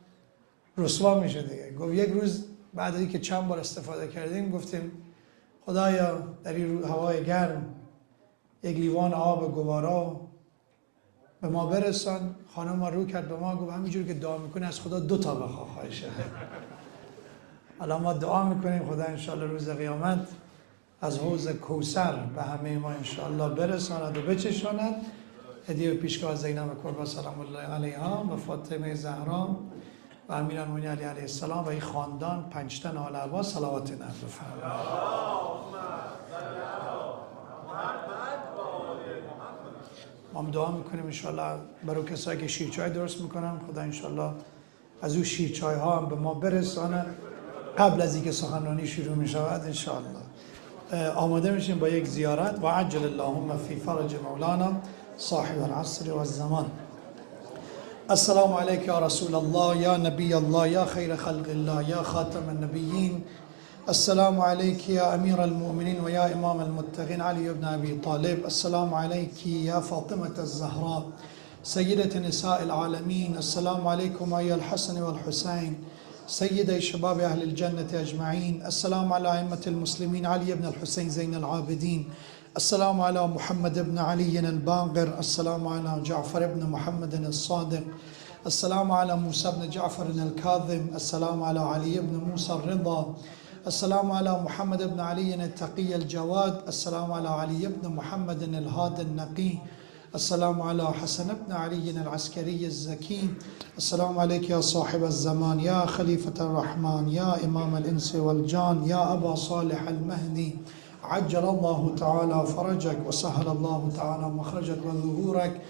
رسوا میشه دیگه. گفت یک روز بعد از اینکه چند بار استفاده کردیم گفتیم خدایا در این هوای گرم یک لیوان آب گوارا به ما برسان. خانم ما رو کرد به ما، گفت همینجور که دعا میکنی از خدا 2 تا بخواه خواهشه. حالا ما دعا میکنیم خدا انشاءالله روز قیامت از حوض کوثر به همه ما انشاءالله برساند و بچشاند. هدیه و پیشگاه زینب کبرا سلام الله علیها و فاطمه زهرا و امیرالمومنین علی علیه السلام و این خاندان 5 تن آل عباس صلوات نعت بفرمایید. ما دعا میکنیم انشاءالله برای کسایی که شیرچای درست میکنن، خدا انشاءالله از اون شیرچای ها هم به ما برسانه قبل از اینکه سخنرانی شروع میشود انشاءالله. آماده میشیم با یک زیارت. و عجل اللهم فی فرج مولانا صاحب العصر و الزمان. السلام علیک یا رسول الله، یا نبی الله، یا خیر خلق الله، یا خاتم النبیین. السلام علیک یا امیر المؤمنین و یا امام المتقین علی ابن ابی طالب. السلام علیک یا فاطمه الزهراء سیدة نساء العالمین. السلام علیکم یا الحسن والحسین سيدي شباب أهل الجنة أجمعين. السلام على أئمة المسلمين علي بن الحسين زين العابدين. السلام على محمد بن علي الباقر. السلام على جعفر بن محمد الصادق. السلام على موسى بن جعفر الكاظم. السلام على علي بن موسى الرضا. السلام على محمد بن علي التقي الجواد. السلام على علي بن محمد الهادي النقي. السلام على حسن بن علي العسكري الزكي. السلام عليك يا صاحب الزمان، يا خليفة الرحمن، يا إمام الإنس والجان، يا أبا صالح المهدي. عجل الله تعالى فرجك وسهل الله تعالى مخرجك وظهورك.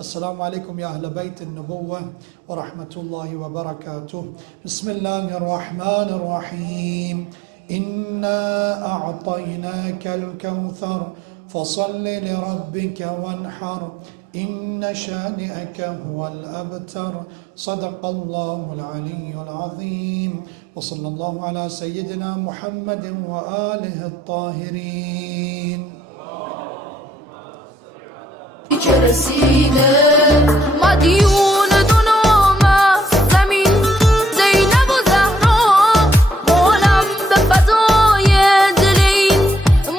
السلام عليكم يا أهل بيت النبوة ورحمة الله وبركاته. بسم الله الرحمن الرحيم. إنا أعطيناك الكوثر فصل لربك وانحر إن شانئك هو الأبتر. صدق الله العلي العظيم. وصلى الله على سيدنا محمد وآله الطاهرين. مديون دنوما زمین زینب و زهرا مولم به فضای دلین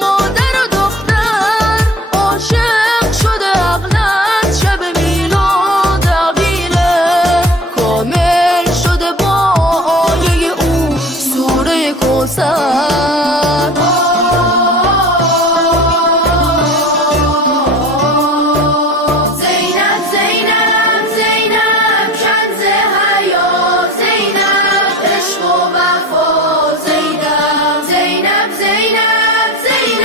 مادر و دختر عاشق شده عقلت شب میلاد عقیله کامل شده با آیه او سوره کوثر.